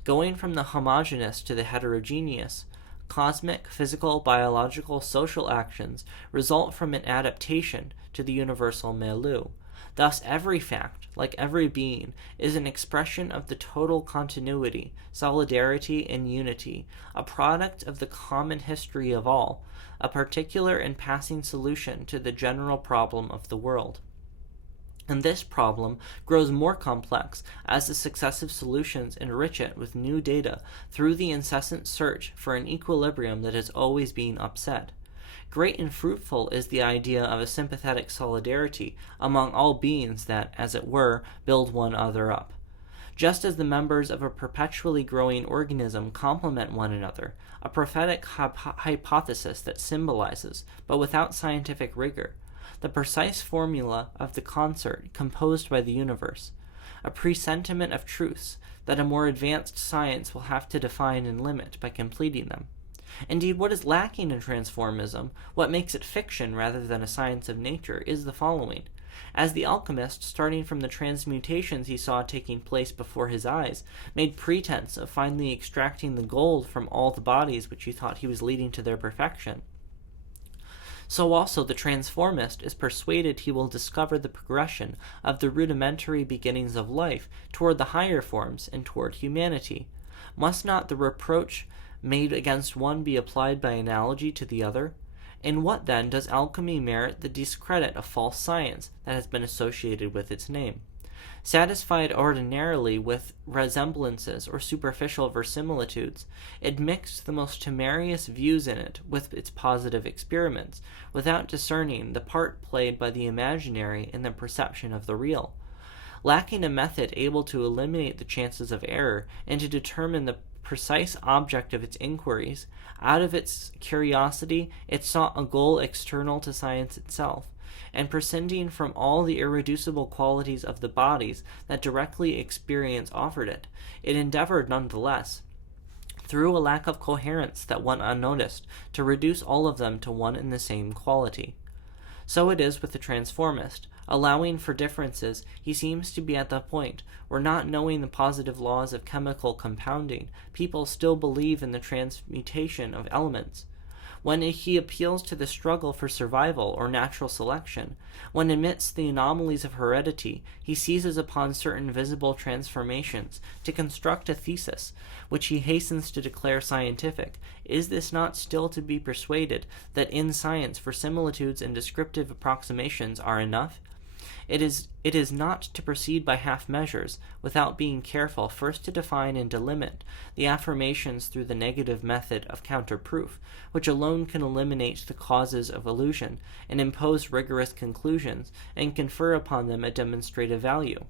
Going from the homogeneous to the heterogeneous, cosmic, physical, biological, social actions result from an adaptation to the universal milieu. Thus, every fact, like every being, is an expression of the total continuity, solidarity, and unity, a product of the common history of all, a particular and passing solution to the general problem of the world. And this problem grows more complex as the successive solutions enrich it with new data through the incessant search for an equilibrium that is always being upset. Great and fruitful is the idea of a sympathetic solidarity among all beings that, as it were, build one another up. Just as the members of a perpetually growing organism complement one another, a prophetic hypothesis that symbolizes, but without scientific rigor, the precise formula of the concert composed by the universe, a presentiment of truths that a more advanced science will have to define and limit by completing them. Indeed, what is lacking in transformism, what makes it fiction rather than a science of nature, is the following. As the alchemist, starting from the transmutations he saw taking place before his eyes, made pretense of finally extracting the gold from all the bodies which he thought he was leading to their perfection, so also the transformist is persuaded he will discover the progression of the rudimentary beginnings of life toward the higher forms and toward humanity. Must not the reproach made against one be applied by analogy to the other? In what, then, does alchemy merit the discredit of false science that has been associated with its name? Satisfied ordinarily with resemblances or superficial verisimilitudes, it mixed the most temerarious views in it with its positive experiments, without discerning the part played by the imaginary in the perception of the real. Lacking a method able to eliminate the chances of error and to determine the precise object of its inquiries, out of its curiosity it sought a goal external to science itself, and prescinding from all the irreducible qualities of the bodies that directly experience offered it, it endeavored nonetheless, through a lack of coherence that went unnoticed, to reduce all of them to one and the same quality. So it is with the transformist. Allowing for differences, he seems to be at the point where, not knowing the positive laws of chemical compounding, people still believe in the transmutation of elements. When he appeals to the struggle for survival or natural selection, when amidst the anomalies of heredity he seizes upon certain visible transformations to construct a thesis, which he hastens to declare scientific, is this not still to be persuaded that in science verisimilitudes and descriptive approximations are enough? It is not to proceed by half measures, without being careful first to define and delimit the affirmations through the negative method of counter-proof, which alone can eliminate the causes of illusion, and impose rigorous conclusions, and confer upon them a demonstrative value.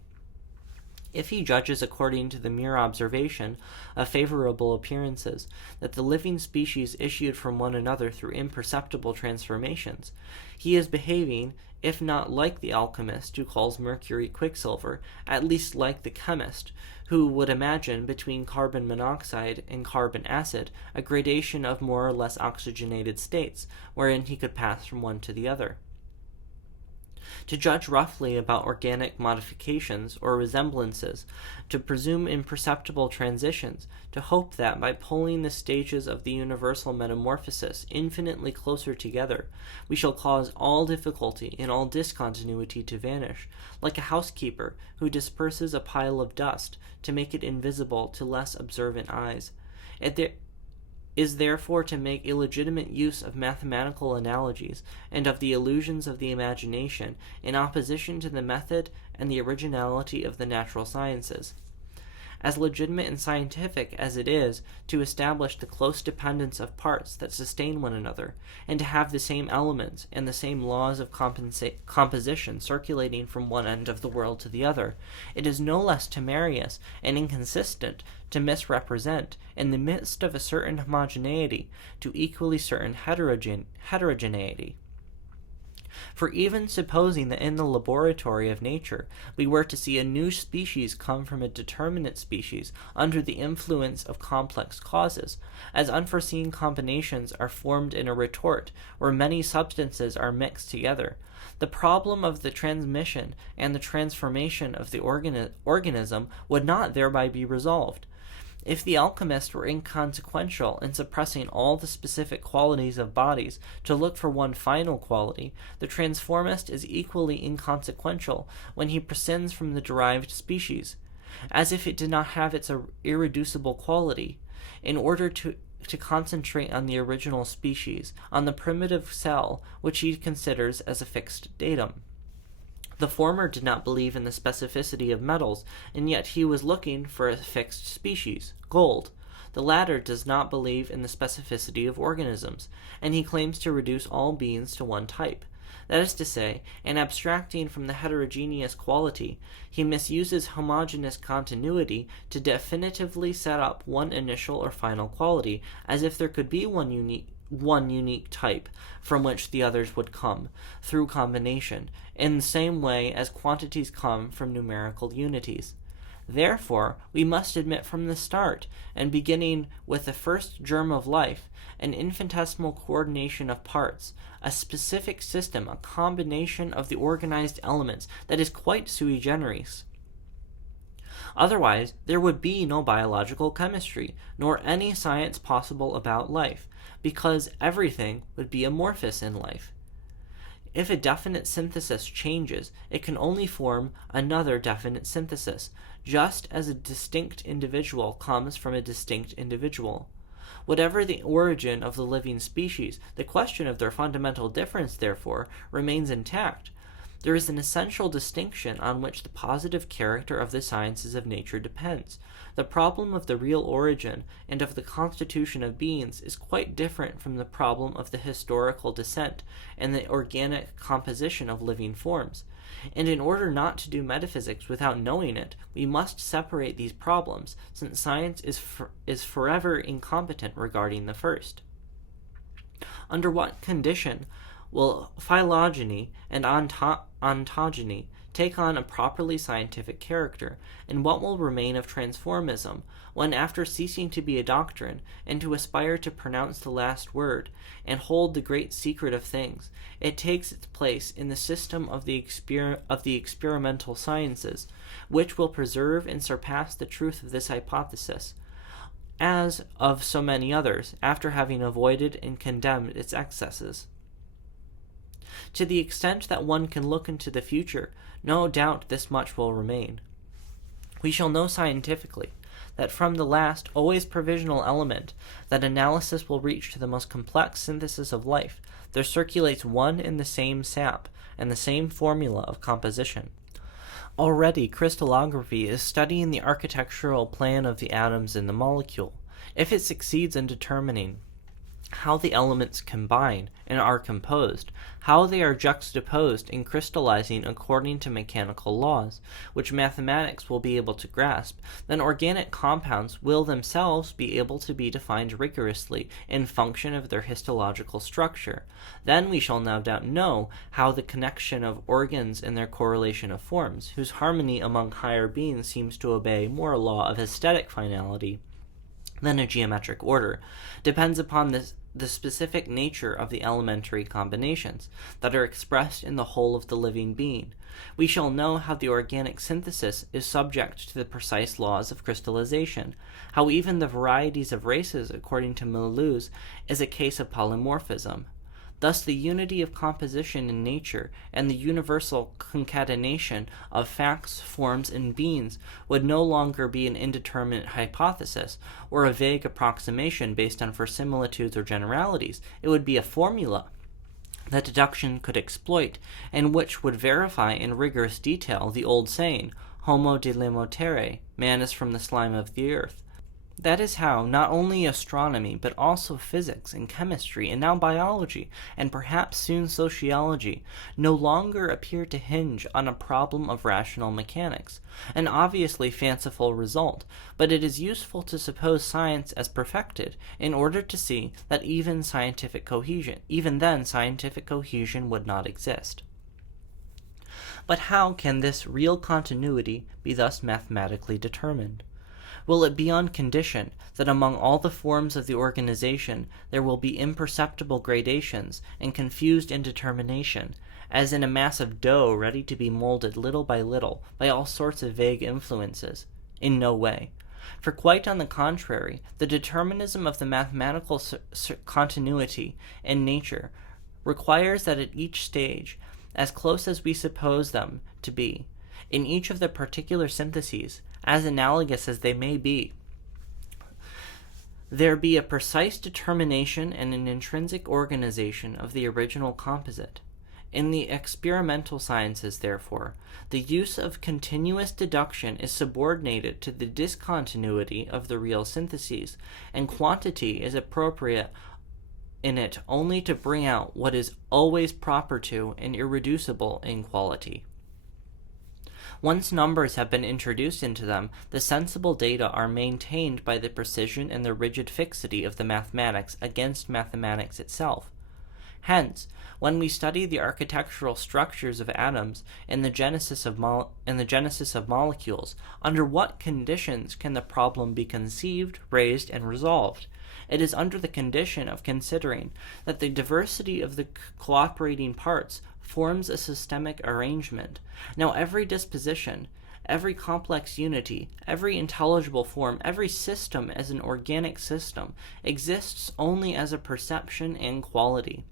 If he judges according to the mere observation of favorable appearances that the living species issued from one another through imperceptible transformations, he is behaving, if not like the alchemist who calls mercury quicksilver, at least like the chemist who would imagine between carbon monoxide and carbon acid a gradation of more or less oxygenated states, wherein he could pass from one to the other. To judge roughly about organic modifications or resemblances, to presume imperceptible transitions, to hope that by pulling the stages of the universal metamorphosis infinitely closer together, we shall cause all difficulty and all discontinuity to vanish, like a housekeeper who disperses a pile of dust to make it invisible to less observant eyes. Is therefore to make illegitimate use of mathematical analogies and of the illusions of the imagination in opposition to the method and the originality of the natural sciences. As legitimate and scientific as it is to establish the close dependence of parts that sustain one another, and to have the same elements and the same laws of composition circulating from one end of the world to the other, it is no less temerarious and inconsistent to misrepresent, in the midst of a certain homogeneity, to equally certain heterogeneity. For even supposing that in the laboratory of nature we were to see a new species come from a determinate species under the influence of complex causes, as unforeseen combinations are formed in a retort where many substances are mixed together, the problem of the transmission and the transformation of the organism would not thereby be resolved. If the alchemist were inconsequential in suppressing all the specific qualities of bodies to look for one final quality, the transformist is equally inconsequential when he prescinds from the derived species, as if it did not have its irreducible quality, in order to concentrate on the original species, on the primitive cell which he considers as a fixed datum. The former did not believe in the specificity of metals, and yet he was looking for a fixed species, gold. The latter does not believe in the specificity of organisms, and he claims to reduce all beings to one type. That is to say, in abstracting from the heterogeneous quality, he misuses homogeneous continuity to definitively set up one initial or final quality, as if there could be one unique type from which the others would come, through combination, in the same way as quantities come from numerical unities. Therefore, we must admit from the start, and beginning with the first germ of life, an infinitesimal coordination of parts, a specific system, a combination of the organized elements that is quite sui generis. Otherwise, there would be no biological chemistry, nor any science possible about life, because everything would be amorphous in life. If a definite synthesis changes, it can only form another definite synthesis, just as a distinct individual comes from a distinct individual. Whatever the origin of the living species, the question of their fundamental difference, therefore, remains intact. There is an essential distinction on which the positive character of the sciences of nature depends. The problem of the real origin and of the constitution of beings is quite different from the problem of the historical descent and the organic composition of living forms. And in order not to do metaphysics without knowing it, we must separate these problems, since science is forever incompetent regarding the first. Under what condition will phylogeny and ontogeny take on a properly scientific character, and what will remain of transformism, when after ceasing to be a doctrine, and to aspire to pronounce the last word, and hold the great secret of things, it takes its place in the system of the experimental sciences, which will preserve and surpass the truth of this hypothesis, as of so many others, after having avoided and condemned its excesses. To the extent that one can look into the future, no doubt this much will remain. We shall know scientifically that from the last, always provisional element that analysis will reach to the most complex synthesis of life, there circulates one and the same sap and the same formula of composition. Already, crystallography is studying the architectural plan of the atoms in the molecule. If it succeeds in determining how the elements combine and are composed, how they are juxtaposed and crystallizing according to mechanical laws, which mathematics will be able to grasp, then organic compounds will themselves be able to be defined rigorously in function of their histological structure. Then we shall no doubt know how the connection of organs and their correlation of forms, whose harmony among higher beings seems to obey more a law of aesthetic finality than a geometric order, depends upon the specific nature of the elementary combinations that are expressed in the whole of the living being. We shall know how the organic synthesis is subject to the precise laws of crystallization, how even the varieties of races, according to Milous, is a case of polymorphism. Thus the unity of composition in nature and the universal concatenation of facts, forms, and beings would no longer be an indeterminate hypothesis or a vague approximation based on verisimilitudes or generalities. It would be a formula that deduction could exploit, and which would verify in rigorous detail the old saying, Homo de limo terrae, man is from the slime of the earth. That is how not only astronomy, but also physics and chemistry, and now biology, and perhaps soon sociology, no longer appear to hinge on a problem of rational mechanics, an obviously fanciful result, but it is useful to suppose science as perfected, in order to see that even then scientific cohesion would not exist. But how can this real continuity be thus mathematically determined? Will it be on condition that among all the forms of the organization there will be imperceptible gradations and confused indetermination, as in a mass of dough ready to be molded little by little by all sorts of vague influences? In no way. For quite on the contrary, the determinism of the mathematical continuity in nature requires that at each stage, as close as we suppose them to be, in each of the particular syntheses, as analogous as they may be, there be a precise determination and an intrinsic organization of the original composite. In the experimental sciences, therefore, the use of continuous deduction is subordinated to the discontinuity of the real syntheses, and quantity is appropriate in it only to bring out what is always proper to and irreducible in quality. Once numbers have been introduced into them, the sensible data are maintained by the precision and the rigid fixity of the mathematics against mathematics itself. Hence, when we study the architectural structures of atoms and the genesis of molecules, under what conditions can the problem be conceived, raised, and resolved? It is under the condition of considering that the diversity of the cooperating parts forms a systemic arrangement. Now every disposition, every complex unity, every intelligible form, every system as an organic system, exists only as a perception and quality.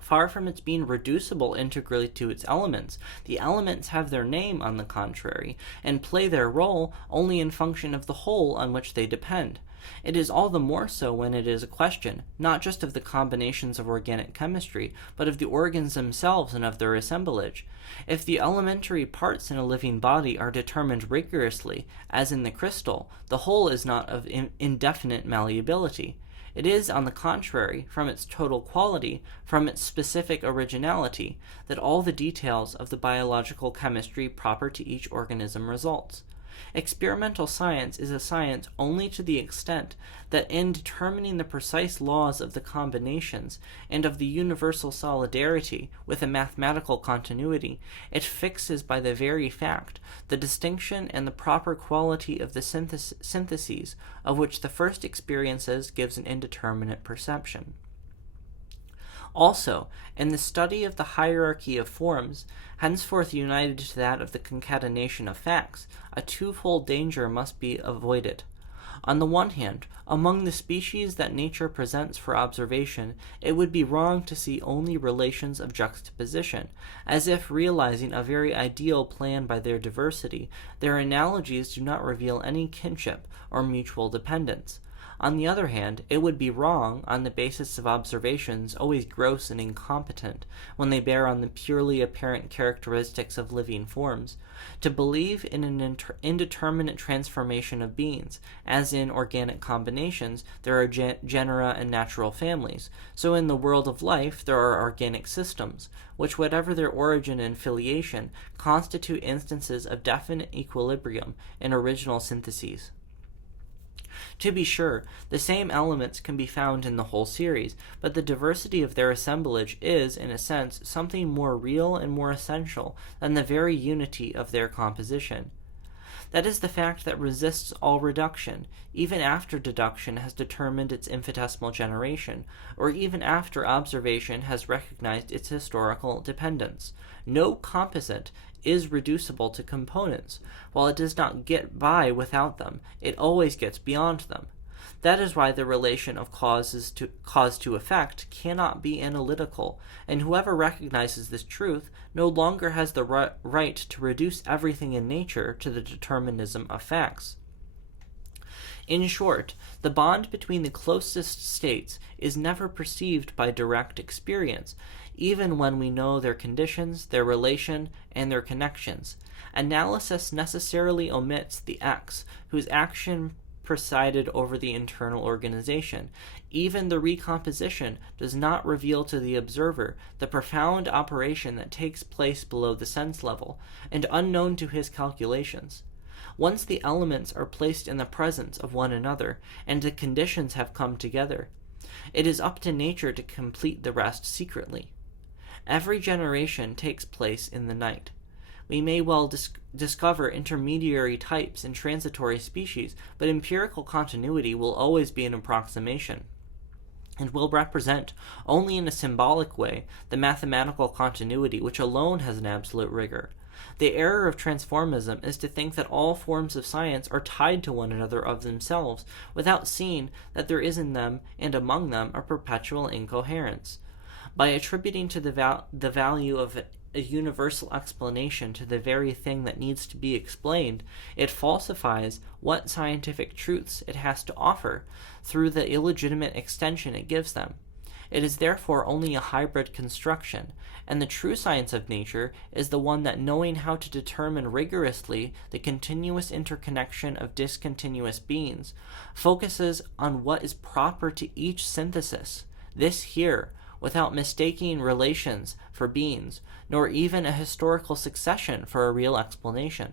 Far from its being reducible integrally to its elements, the elements have their name, on the contrary, and play their role only in function of the whole on which they depend. It is all the more so when it is a question, not just of the combinations of organic chemistry, but of the organs themselves and of their assemblage. If the elementary parts in a living body are determined rigorously, as in the crystal, the whole is not of indefinite malleability. It is, on the contrary, from its total quality, from its specific originality, that all the details of the biological chemistry proper to each organism results. Experimental science is a science only to the extent that in determining the precise laws of the combinations and of the universal solidarity with a mathematical continuity, it fixes by the very fact the distinction and the proper quality of the syntheses of which the first experiences gives an indeterminate perception. Also, in the study of the hierarchy of forms, henceforth united to that of the concatenation of facts, a twofold danger must be avoided. On the one hand, among the species that nature presents for observation, it would be wrong to see only relations of juxtaposition, as if realizing a very ideal plan by their diversity, their analogies do not reveal any kinship or mutual dependence. On the other hand, it would be wrong, on the basis of observations always gross and incompetent when they bear on the purely apparent characteristics of living forms, to believe in an indeterminate transformation of beings, as in organic combinations there are genera and natural families, so in the world of life there are organic systems, which, whatever their origin and filiation, constitute instances of definite equilibrium and original syntheses. To be sure, the same elements can be found in the whole series, but the diversity of their assemblage is, in a sense, something more real and more essential than the very unity of their composition. That is the fact that resists all reduction, even after deduction has determined its infinitesimal generation, or even after observation has recognized its historical dependence. No composite is reducible to components. While it does not get by without them, it always gets beyond them. That is why the relation of cause to effect cannot be analytical, and whoever recognizes this truth no longer has the right to reduce everything in nature to the determinism of facts. In short, the bond between the closest states is never perceived by direct experience, even when we know their conditions, their relation, and their connections. Analysis necessarily omits the X, whose action presided over the internal organization. Even the recomposition does not reveal to the observer the profound operation that takes place below the sense level, and unknown to his calculations. Once the elements are placed in the presence of one another, and the conditions have come together, it is up to nature to complete the rest secretly. Every generation takes place in the night. We may well discover intermediary types and transitory species, but empirical continuity will always be an approximation, and will represent, only in a symbolic way, the mathematical continuity which alone has an absolute rigor. The error of transformism is to think that all forms of science are tied to one another of themselves, without seeing that there is in them and among them a perpetual incoherence. By attributing to the value of a universal explanation to the very thing that needs to be explained, it falsifies what scientific truths it has to offer through the illegitimate extension it gives them. It is therefore only a hybrid construction, and the true science of nature is the one that, knowing how to determine rigorously the continuous interconnection of discontinuous beings, focuses on what is proper to each synthesis. This here, without mistaking relations for beings, nor even a historical succession for a real explanation.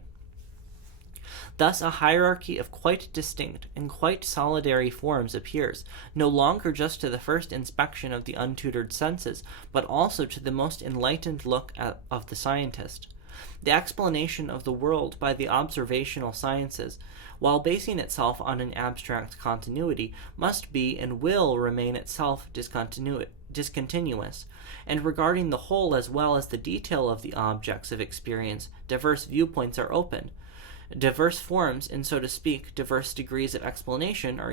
Thus a hierarchy of quite distinct and quite solidary forms appears, no longer just to the first inspection of the untutored senses, but also to the most enlightened look of the scientist. The explanation of the world by the observational sciences, while basing itself on an abstract continuity, must be and will remain itself discontinuous, and regarding the whole as well as the detail of the objects of experience, diverse viewpoints are open. Diverse forms, and so to speak, diverse degrees of explanation are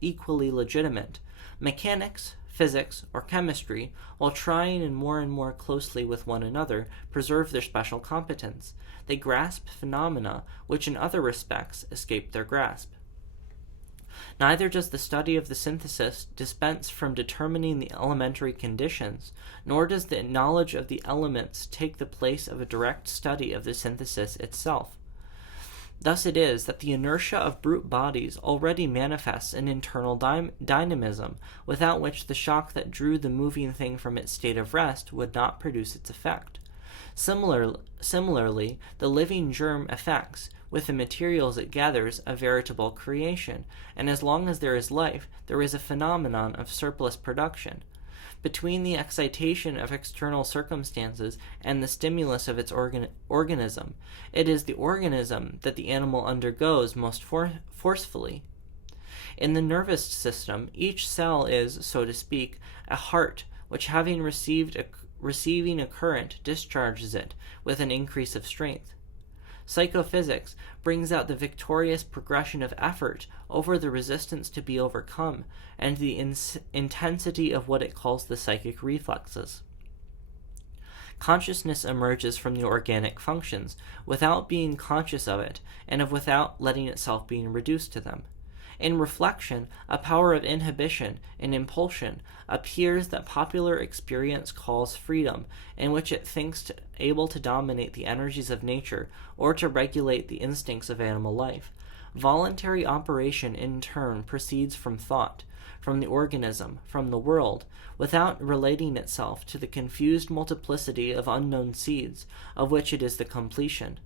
equally legitimate. Mechanics, physics, or chemistry, while trying and more closely with one another, preserve their special competence. They grasp phenomena which in other respects escape their grasp. Neither does the study of the synthesis dispense from determining the elementary conditions, nor does the knowledge of the elements take the place of a direct study of the synthesis itself. Thus it is that the inertia of brute bodies already manifests an internal dynamism, without which the shock that drew the moving thing from its state of rest would not produce its effect. Similarly, the living germ effects, with the materials it gathers, a veritable creation, and as long as there is life, there is a phenomenon of surplus production. Between the excitation of external circumstances and the stimulus of its organism, it is the organism that the animal undergoes most forcefully. In the nervous system, each cell is, so to speak, a heart which, having receiving a current, discharges it with an increase of strength. Psychophysics brings out the victorious progression of effort over the resistance to be overcome, and the intensity of what it calls the psychic reflexes. Consciousness emerges from the organic functions, without being conscious of it, and without letting itself being reduced to them. In reflection, a power of inhibition and impulsion appears that popular experience calls freedom, in which it thinks able to dominate the energies of nature or to regulate the instincts of animal life. Voluntary operation, in turn, proceeds from thought, from the organism, from the world, without relating itself to the confused multiplicity of unknown seeds, of which it is the completion.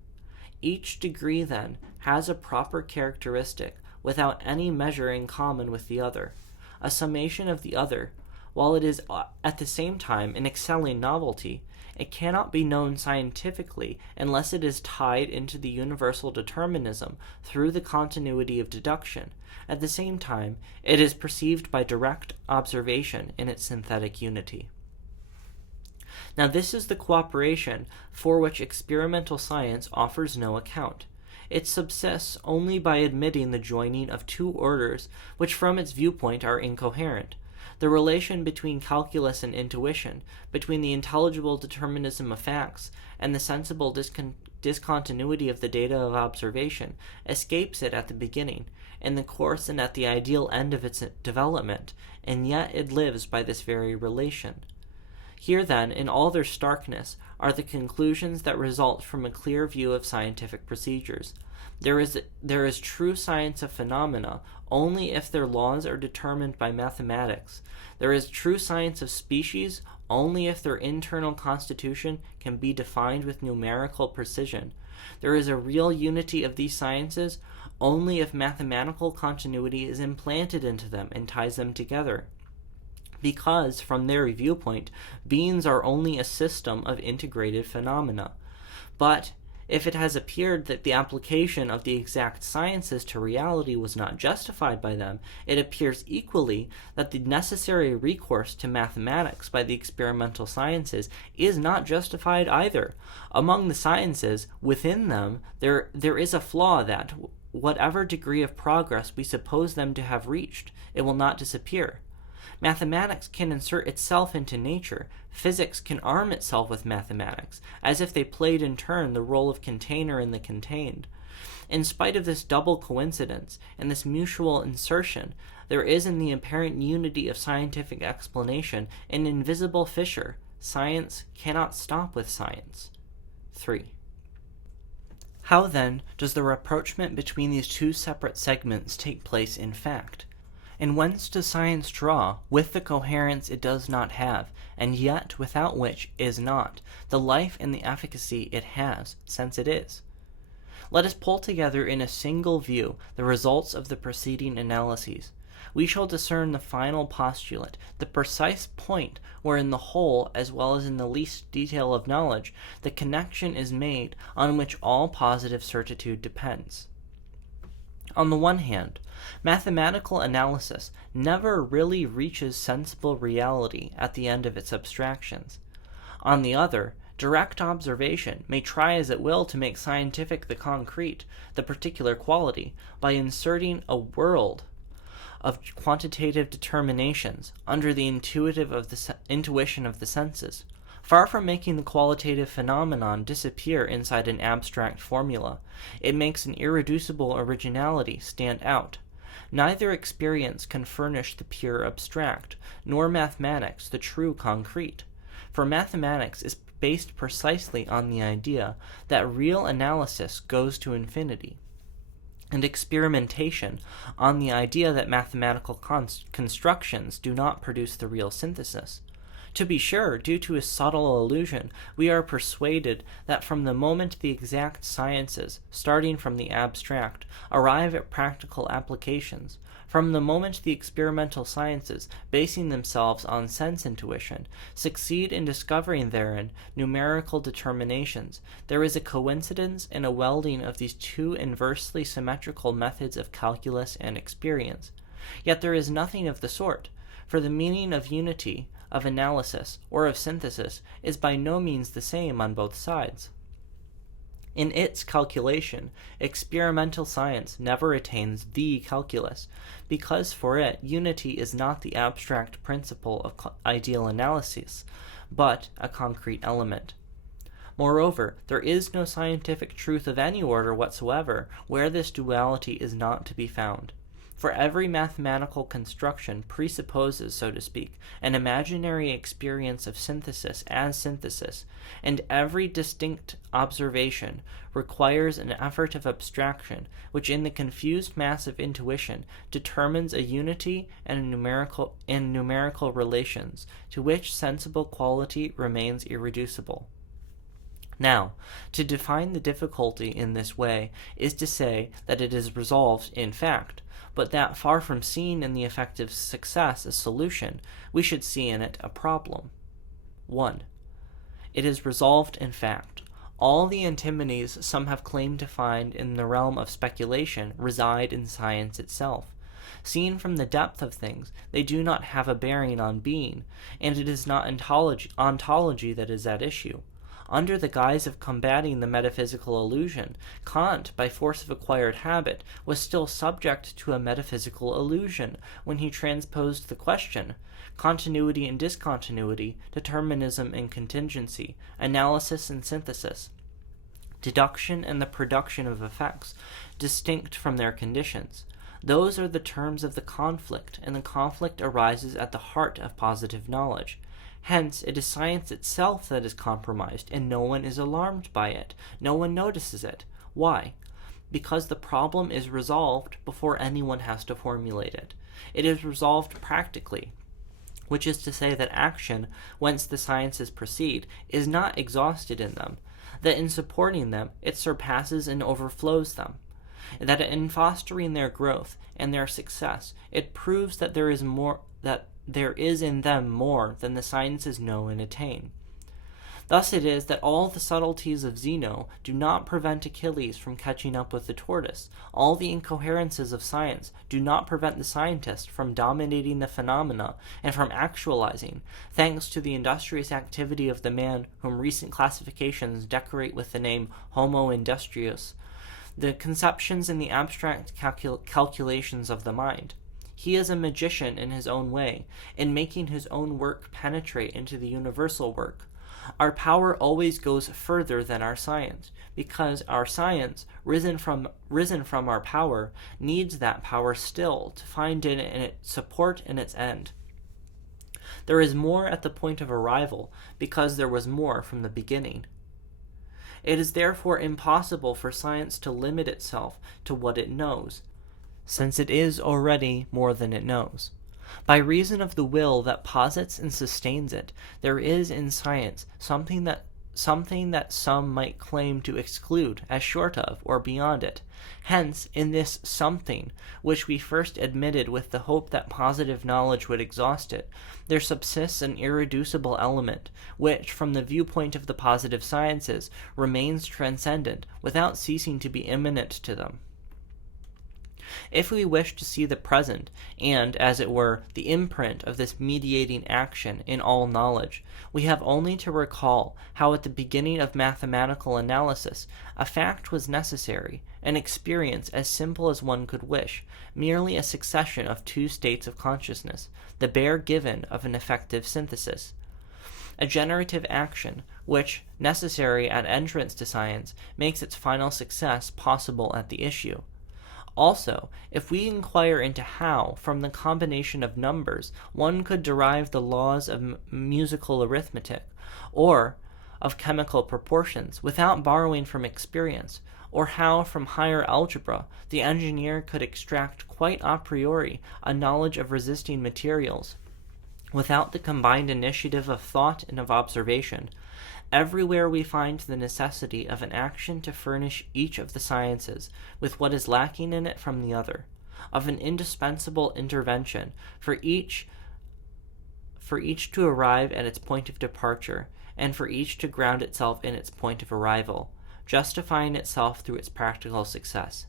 Each degree, then, has a proper characteristic, without any measure in common with the other. A summation of the other, while it is at the same time an excelling novelty, it cannot be known scientifically unless it is tied into the universal determinism through the continuity of deduction. At the same time, it is perceived by direct observation in its synthetic unity. Now, this is the cooperation for which experimental science offers no account. It subsists only by admitting the joining of two orders which from its viewpoint are incoherent. The relation between calculus and intuition, between the intelligible determinism of facts and the sensible discontinuity of the data of observation, escapes it at the beginning, in the course and at the ideal end of its development, and yet it lives by this very relation. Here, then, in all their starkness, are the conclusions that result from a clear view of scientific procedures. There is true science of phenomena only if their laws are determined by mathematics. There is true science of species only if their internal constitution can be defined with numerical precision. There is a real unity of these sciences only if mathematical continuity is implanted into them and ties them together. Because, from their viewpoint, beings are only a system of integrated phenomena. But if it has appeared that the application of the exact sciences to reality was not justified by them, it appears equally that the necessary recourse to mathematics by the experimental sciences is not justified either. Among the sciences, within them, there is a flaw that, whatever degree of progress we suppose them to have reached, it will not disappear. Mathematics can insert itself into nature. Physics can arm itself with mathematics, as if they played in turn the role of container and the contained. In spite of this double coincidence and this mutual insertion, there is in the apparent unity of scientific explanation an invisible fissure. Science cannot stop with science. 3. How, then, does the rapprochement between these two separate segments take place in fact? And whence does science draw, with the coherence it does not have, and yet without which is not, the life and the efficacy it has, since it is? Let us pull together in a single view the results of the preceding analyses. We shall discern the final postulate, the precise point where in the whole, as well as in the least detail of knowledge, the connection is made on which all positive certitude depends. On the one hand, mathematical analysis never really reaches sensible reality at the end of its abstractions. On the other, direct observation may try as it will to make scientific the concrete, the particular quality, by inserting a world of quantitative determinations under the intuition of the senses. Far from making the qualitative phenomenon disappear inside an abstract formula, it makes an irreducible originality stand out. Neither experience can furnish the pure abstract, nor mathematics the true concrete. For mathematics is based precisely on the idea that real analysis goes to infinity, and experimentation on the idea that mathematical constructions do not produce the real synthesis. To be sure, due to a subtle illusion, we are persuaded that from the moment the exact sciences, starting from the abstract, arrive at practical applications, from the moment the experimental sciences, basing themselves on sense intuition, succeed in discovering therein numerical determinations, there is a coincidence and a welding of these two inversely symmetrical methods of calculus and experience. Yet there is nothing of the sort, for the meaning of unity, of analysis, or of synthesis is by no means the same on both sides. In its calculation, experimental science never attains the calculus, because for it unity is not the abstract principle of ideal analysis, but a concrete element. Moreover, there is no scientific truth of any order whatsoever where this duality is not to be found. For every mathematical construction presupposes, so to speak, an imaginary experience of synthesis as synthesis, and every distinct observation requires an effort of abstraction, which in the confused mass of intuition determines a unity and numerical relations, to which sensible quality remains irreducible. Now, to define the difficulty in this way is to say that it is resolved in fact, but that far from seeing in the effective success a solution, we should see in it a problem. 1. It is resolved in fact. All the antinomies some have claimed to find in the realm of speculation reside in science itself. Seen from the depth of things, they do not have a bearing on being, and it is not ontology that is at issue. Under the guise of combating the metaphysical illusion, Kant, by force of acquired habit, was still subject to a metaphysical illusion when he transposed the question: continuity and discontinuity, determinism and contingency, analysis and synthesis, deduction and the production of effects, distinct from their conditions. Those are the terms of the conflict, and the conflict arises at the heart of positive knowledge. Hence, it is science itself that is compromised, and no one is alarmed by it. No one notices it. Why? Because the problem is resolved before anyone has to formulate it. It is resolved practically, which is to say that action, whence the sciences proceed, is not exhausted in them, that in supporting them it surpasses and overflows them, that in fostering their growth and their success it proves that there is in them more than the sciences know and attain. Thus it is that all the subtleties of Zeno do not prevent Achilles from catching up with the tortoise. All the incoherences of science do not prevent the scientist from dominating the phenomena and from actualizing, thanks to the industrious activity of the man whom recent classifications decorate with the name Homo Industrius, the conceptions and the abstract calculations of the mind. He is a magician in his own way, in making his own work penetrate into the universal work. Our power always goes further than our science, because our science, risen from our power, needs that power still to find in it support in its end. There is more at the point of arrival, because there was more from the beginning. It is therefore impossible for science to limit itself to what it knows, since it is already more than it knows. By reason of the will that posits and sustains it, there is in science something that some might claim to exclude as short of or beyond it. Hence, in this something, which we first admitted with the hope that positive knowledge would exhaust it, there subsists an irreducible element, which, from the viewpoint of the positive sciences, remains transcendent, without ceasing to be immanent to them. If we wish to see the present, and, as it were, the imprint of this mediating action in all knowledge, we have only to recall how at the beginning of mathematical analysis a fact was necessary, an experience as simple as one could wish, merely a succession of two states of consciousness, the bare given of an effective synthesis. A generative action, which, necessary at entrance to science, makes its final success possible at the issue. Also, if we inquire into how, from the combination of numbers, one could derive the laws of musical arithmetic, or of chemical proportions, without borrowing from experience, or how, from higher algebra, the engineer could extract quite a priori a knowledge of resisting materials, without the combined initiative of thought and of observation, everywhere we find the necessity of an action to furnish each of the sciences with what is lacking in it from the other, of an indispensable intervention for each to arrive at its point of departure, and for each to ground itself in its point of arrival, justifying itself through its practical success.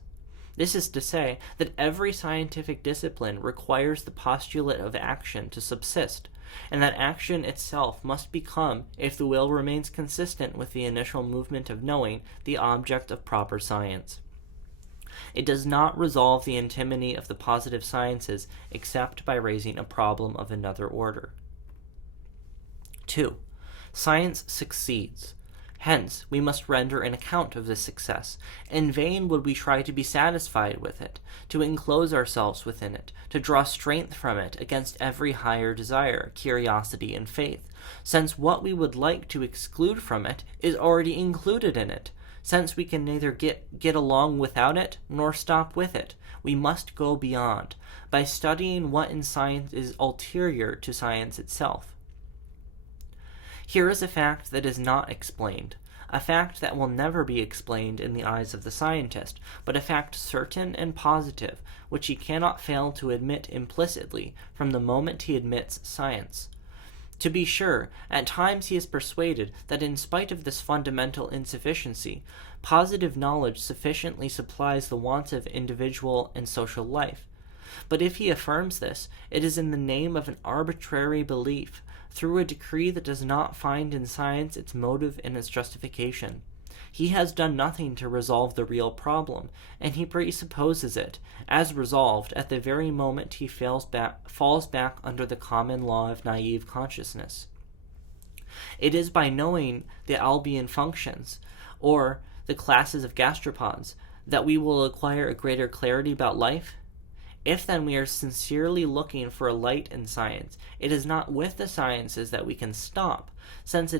This is to say that every scientific discipline requires the postulate of action to subsist, and that action itself must become, if the will remains consistent with the initial movement of knowing, the object of proper science. It does not resolve the antinomy of the positive sciences except by raising a problem of another order. 2. Science succeeds. Hence, we must render an account of this success. In vain would we try to be satisfied with it, to enclose ourselves within it, to draw strength from it against every higher desire, curiosity, and faith, since what we would like to exclude from it is already included in it. Since we can neither get along without it, nor stop with it, we must go beyond, by studying what in science is ulterior to science itself. Here is a fact that is not explained, a fact that will never be explained in the eyes of the scientist, but a fact certain and positive, which he cannot fail to admit implicitly from the moment he admits science. To be sure, at times he is persuaded that in spite of this fundamental insufficiency, positive knowledge sufficiently supplies the wants of individual and social life. But if he affirms this, it is in the name of an arbitrary belief, through a decree that does not find in science its motive and its justification. He has done nothing to resolve the real problem, and he presupposes it, as resolved, at the very moment he falls back under the common law of naive consciousness. It is by knowing the Albion functions, or the classes of gastropods, that we will acquire a greater clarity about life. If then we are sincerely looking for a light in science, it is not with the sciences that we can stop, since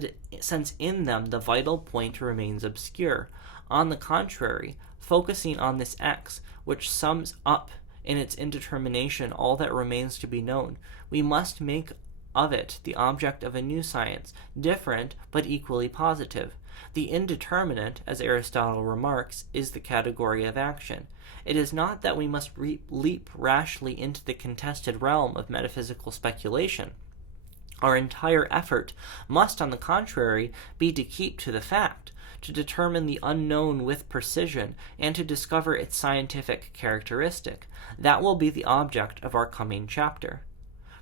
in them the vital point remains obscure. On the contrary, focusing on this X, which sums up in its indetermination all that remains to be known, we must make of it the object of a new science, different but equally positive. The indeterminate, as Aristotle remarks, is the category of action. It is not that we must leap rashly into the contested realm of metaphysical speculation. Our entire effort must, on the contrary, be to keep to the fact, to determine the unknown with precision, and to discover its scientific characteristic. That will be the object of our coming chapter.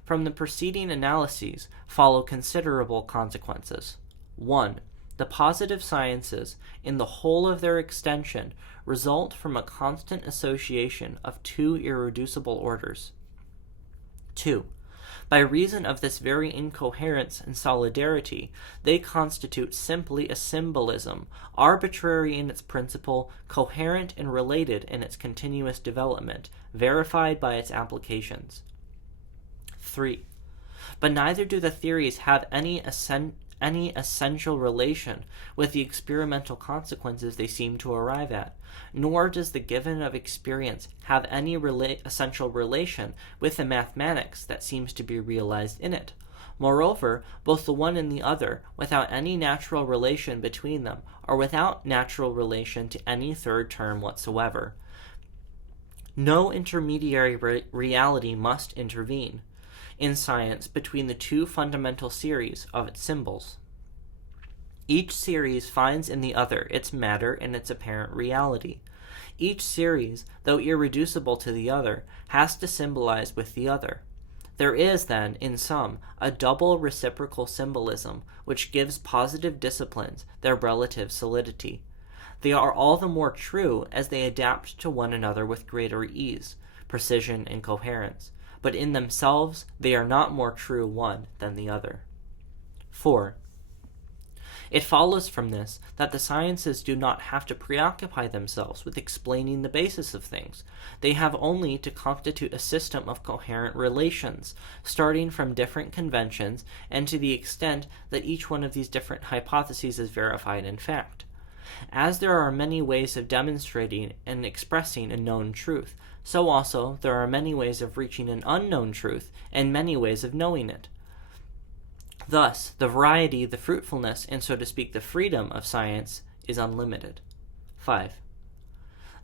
From the preceding analyses follow considerable consequences. 1. The positive sciences, in the whole of their extension, result from a constant association of two irreducible orders. 2. By reason of this very incoherence and solidarity, they constitute simply a symbolism, arbitrary in its principle, coherent and related in its continuous development, verified by its applications. 3. But neither do the theories have any essential relation with the experimental consequences they seem to arrive at, nor does the given of experience have any essential relation with the mathematics that seems to be realized in it. Moreover, both the one and the other, without any natural relation between them, are without natural relation to any third term whatsoever. No intermediary reality must intervene in science between the two fundamental series of its symbols. Each series finds in the other its matter and its apparent reality. Each series, though irreducible to the other, has to symbolize with the other. There is, then, in sum, a double reciprocal symbolism which gives positive disciplines their relative solidity. They are all the more true as they adapt to one another with greater ease, precision, and coherence. But in themselves they are not more true one than the other. 4. It follows from this that the sciences do not have to preoccupy themselves with explaining the basis of things. They have only to constitute a system of coherent relations, starting from different conventions, and to the extent that each one of these different hypotheses is verified in fact. As there are many ways of demonstrating and expressing a known truth, so also there are many ways of reaching an unknown truth and many ways of knowing it. Thus, the variety, the fruitfulness, and so to speak the freedom of science is unlimited. 5.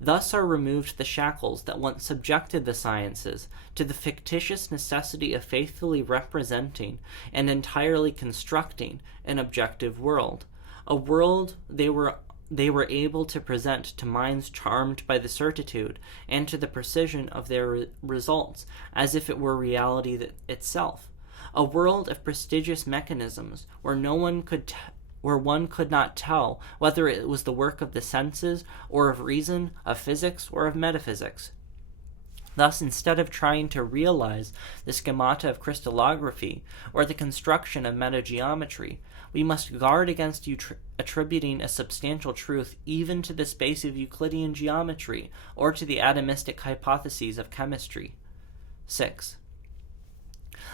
Thus are removed the shackles that once subjected the sciences to the fictitious necessity of faithfully representing and entirely constructing an objective world, a world they were able to present to minds charmed by the certitude and to the precision of their results as if it were reality itself, a world of prestigious mechanisms where one could not tell whether it was the work of the senses or of reason, of physics or of metaphysics. Thus, instead of trying to realize the schemata of crystallography or the construction of metageometry, we must guard against attributing a substantial truth even to the space of Euclidean geometry or to the atomistic hypotheses of chemistry. 6.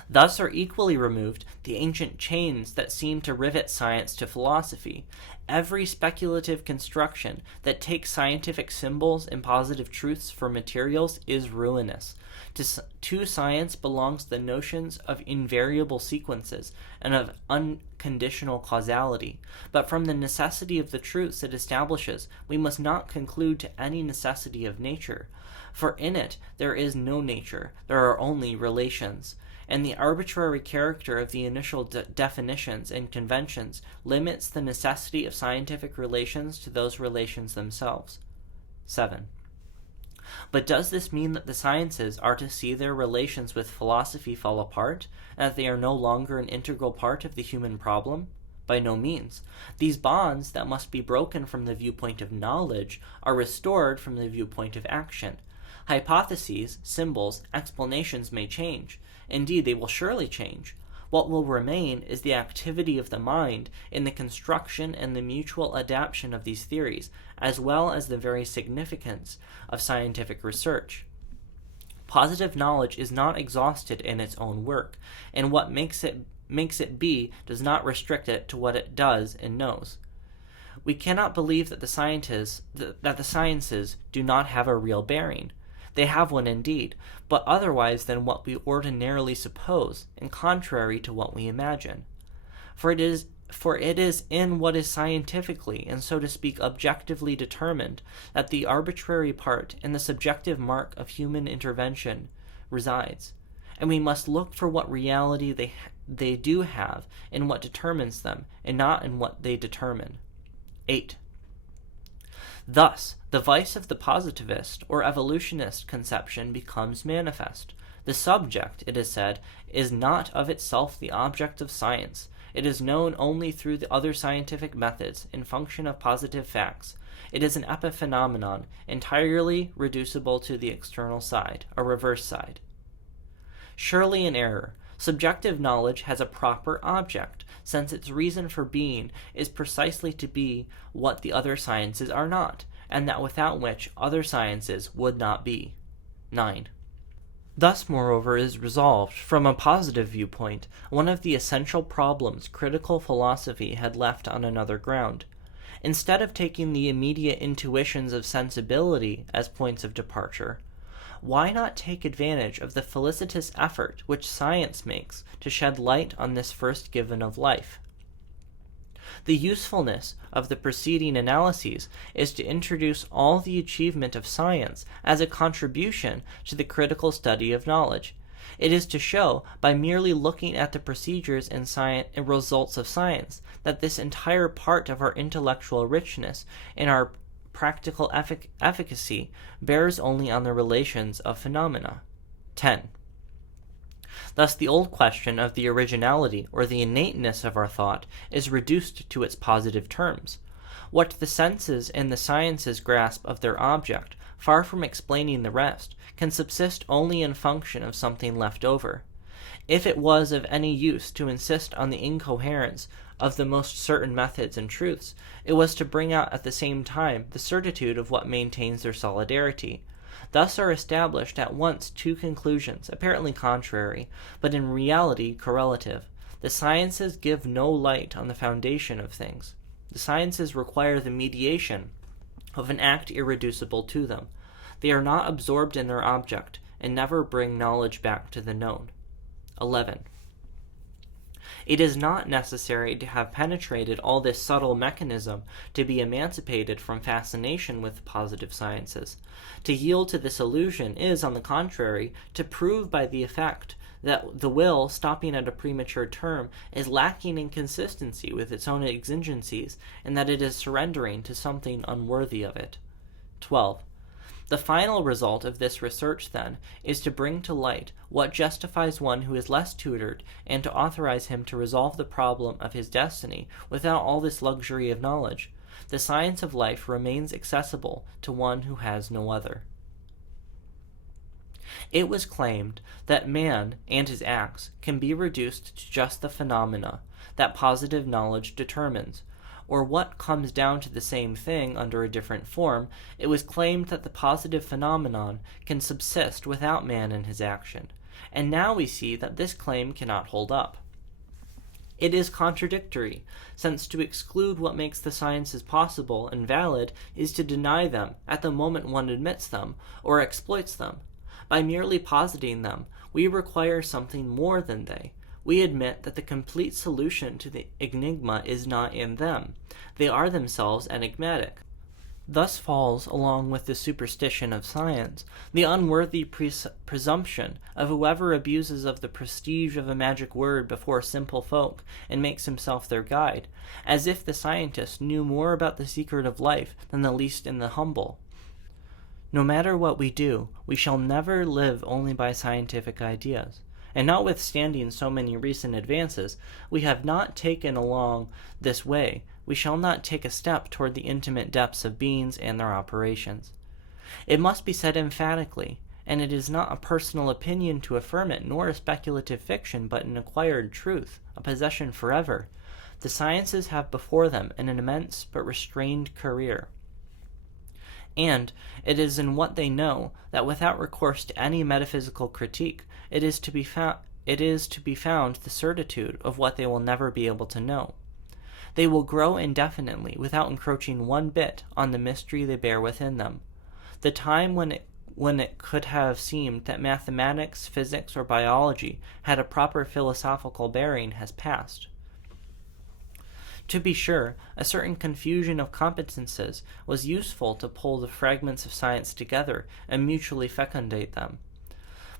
Thus are equally removed the ancient chains that seem to rivet science to philosophy. Every speculative construction that takes scientific symbols and positive truths for materials is ruinous. To science belongs the notions of invariable sequences and of unconditional causality. But from the necessity of the truths it establishes, we must not conclude to any necessity of nature. For in it there is no nature, there are only relations. And the arbitrary character of the initial definitions and conventions limits the necessity of scientific relations to those relations themselves. 7. But does this mean that the sciences are to see their relations with philosophy fall apart, and that they are no longer an integral part of the human problem? By no means. These bonds that must be broken from the viewpoint of knowledge are restored from the viewpoint of action. Hypotheses, symbols, explanations may change. Indeed, they will surely change. What will remain is the activity of the mind in the construction and the mutual adaptation of these theories, as well as the very significance of scientific research. Positive knowledge is not exhausted in its own work, and what makes it be does not restrict it to what it does and knows. We cannot believe that the sciences do not have a real bearing. They have one indeed, but otherwise than what we ordinarily suppose, and contrary to what we imagine. For it is in what is scientifically, and so to speak objectively determined, that the arbitrary part and the subjective mark of human intervention resides, and we must look for what reality they do have in what determines them, and not in what they determine. 8. Thus, the vice of the positivist or evolutionist conception becomes manifest. The subject, it is said, is not of itself the object of science. It is known only through the other scientific methods in function of positive facts. It is an epiphenomenon, entirely reducible to the external side, a reverse side. Surely an error. Subjective knowledge has a proper object, since its reason for being is precisely to be what the other sciences are not, and that without which other sciences would not be. 9. Thus, moreover, is resolved, from a positive viewpoint, one of the essential problems critical philosophy had left on another ground. Instead of taking the immediate intuitions of sensibility as points of departure, why not take advantage of the felicitous effort which science makes to shed light on this first given of life? The usefulness of the preceding analyses is to introduce all the achievement of science as a contribution to the critical study of knowledge. It is to show, by merely looking at the procedures and results of science, that this entire part of our intellectual richness and our practical efficacy bears only on the relations of phenomena. 10. Thus the old question of the originality or the innateness of our thought is reduced to its positive terms. What the senses and the sciences grasp of their object, far from explaining the rest, can subsist only in function of something left over. If it was of any use to insist on the incoherence of the most certain methods and truths, it was to bring out at the same time the certitude of what maintains their solidarity. Thus are established at once two conclusions, apparently contrary, but in reality correlative. The sciences give no light on the foundation of things. The sciences require the mediation of an act irreducible to them. They are not absorbed in their object, and never bring knowledge back to the known. 11. It is not necessary to have penetrated all this subtle mechanism to be emancipated from fascination with positive sciences. To yield to this illusion is, on the contrary, to prove by the effect that the will, stopping at a premature term, is lacking in consistency with its own exigencies, and that it is surrendering to something unworthy of it. 12. The final result of this research, then, is to bring to light what justifies one who is less tutored, and to authorize him to resolve the problem of his destiny without all this luxury of knowledge. The science of life remains accessible to one who has no other. It was claimed that man and his acts can be reduced to just the phenomena that positive knowledge determines, or what comes down to the same thing under a different form. It was claimed that the positive phenomenon can subsist without man and his action, and now we see that this claim cannot hold up. It is contradictory, since to exclude what makes the sciences possible and valid is to deny them at the moment one admits them or exploits them. By merely positing them, we require something more than they. We admit that the complete solution to the enigma is not in them. They are themselves enigmatic. Thus falls, along with the superstition of science, the unworthy presumption of whoever abuses of the prestige of a magic word before simple folk and makes himself their guide, as if the scientist knew more about the secret of life than the least in the humble. No matter what we do, we shall never live only by scientific ideas. And notwithstanding so many recent advances, we have not taken along this way. We shall not take a step toward the intimate depths of beings and their operations. It must be said emphatically, and it is not a personal opinion to affirm it, nor a speculative fiction, but an acquired truth, a possession forever. The sciences have before them an immense but restrained career. And it is in what they know that, without recourse to any metaphysical critique, it is to be found the certitude of what they will never be able to know. They will grow indefinitely without encroaching one bit on the mystery they bear within them. The time when it could have seemed that mathematics, physics, or biology had a proper philosophical bearing has passed. To be sure, a certain confusion of competences was useful to pull the fragments of science together and mutually fecundate them.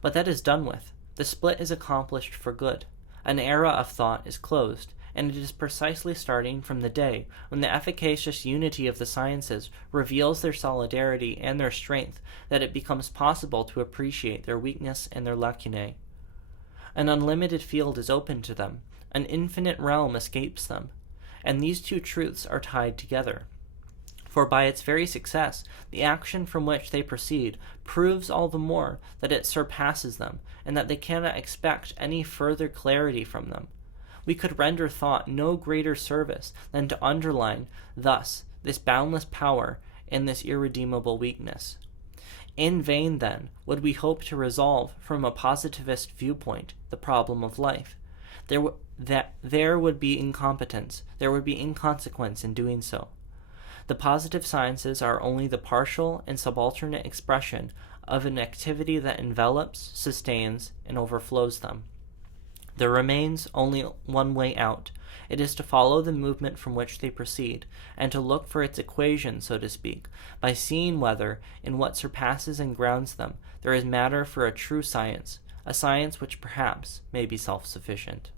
But that is done with. The split is accomplished for good. An era of thought is closed, and it is precisely starting from the day when the efficacious unity of the sciences reveals their solidarity and their strength that it becomes possible to appreciate their weakness and their lacunae. An unlimited field is open to them, an infinite realm escapes them, and these two truths are tied together. For by its very success, the action from which they proceed proves all the more that it surpasses them, and that they cannot expect any further clarity from them. We could render thought no greater service than to underline thus this boundless power and this irredeemable weakness. In vain, then, would we hope to resolve from a positivist viewpoint the problem of life. There would be incompetence, there would be inconsequence in doing so. The positive sciences are only the partial and subalternate expression of an activity that envelops, sustains, and overflows them. There remains only one way out. It is to follow the movement from which they proceed, and to look for its equation, so to speak, by seeing whether, in what surpasses and grounds them, there is matter for a true science, a science which perhaps may be self-sufficient.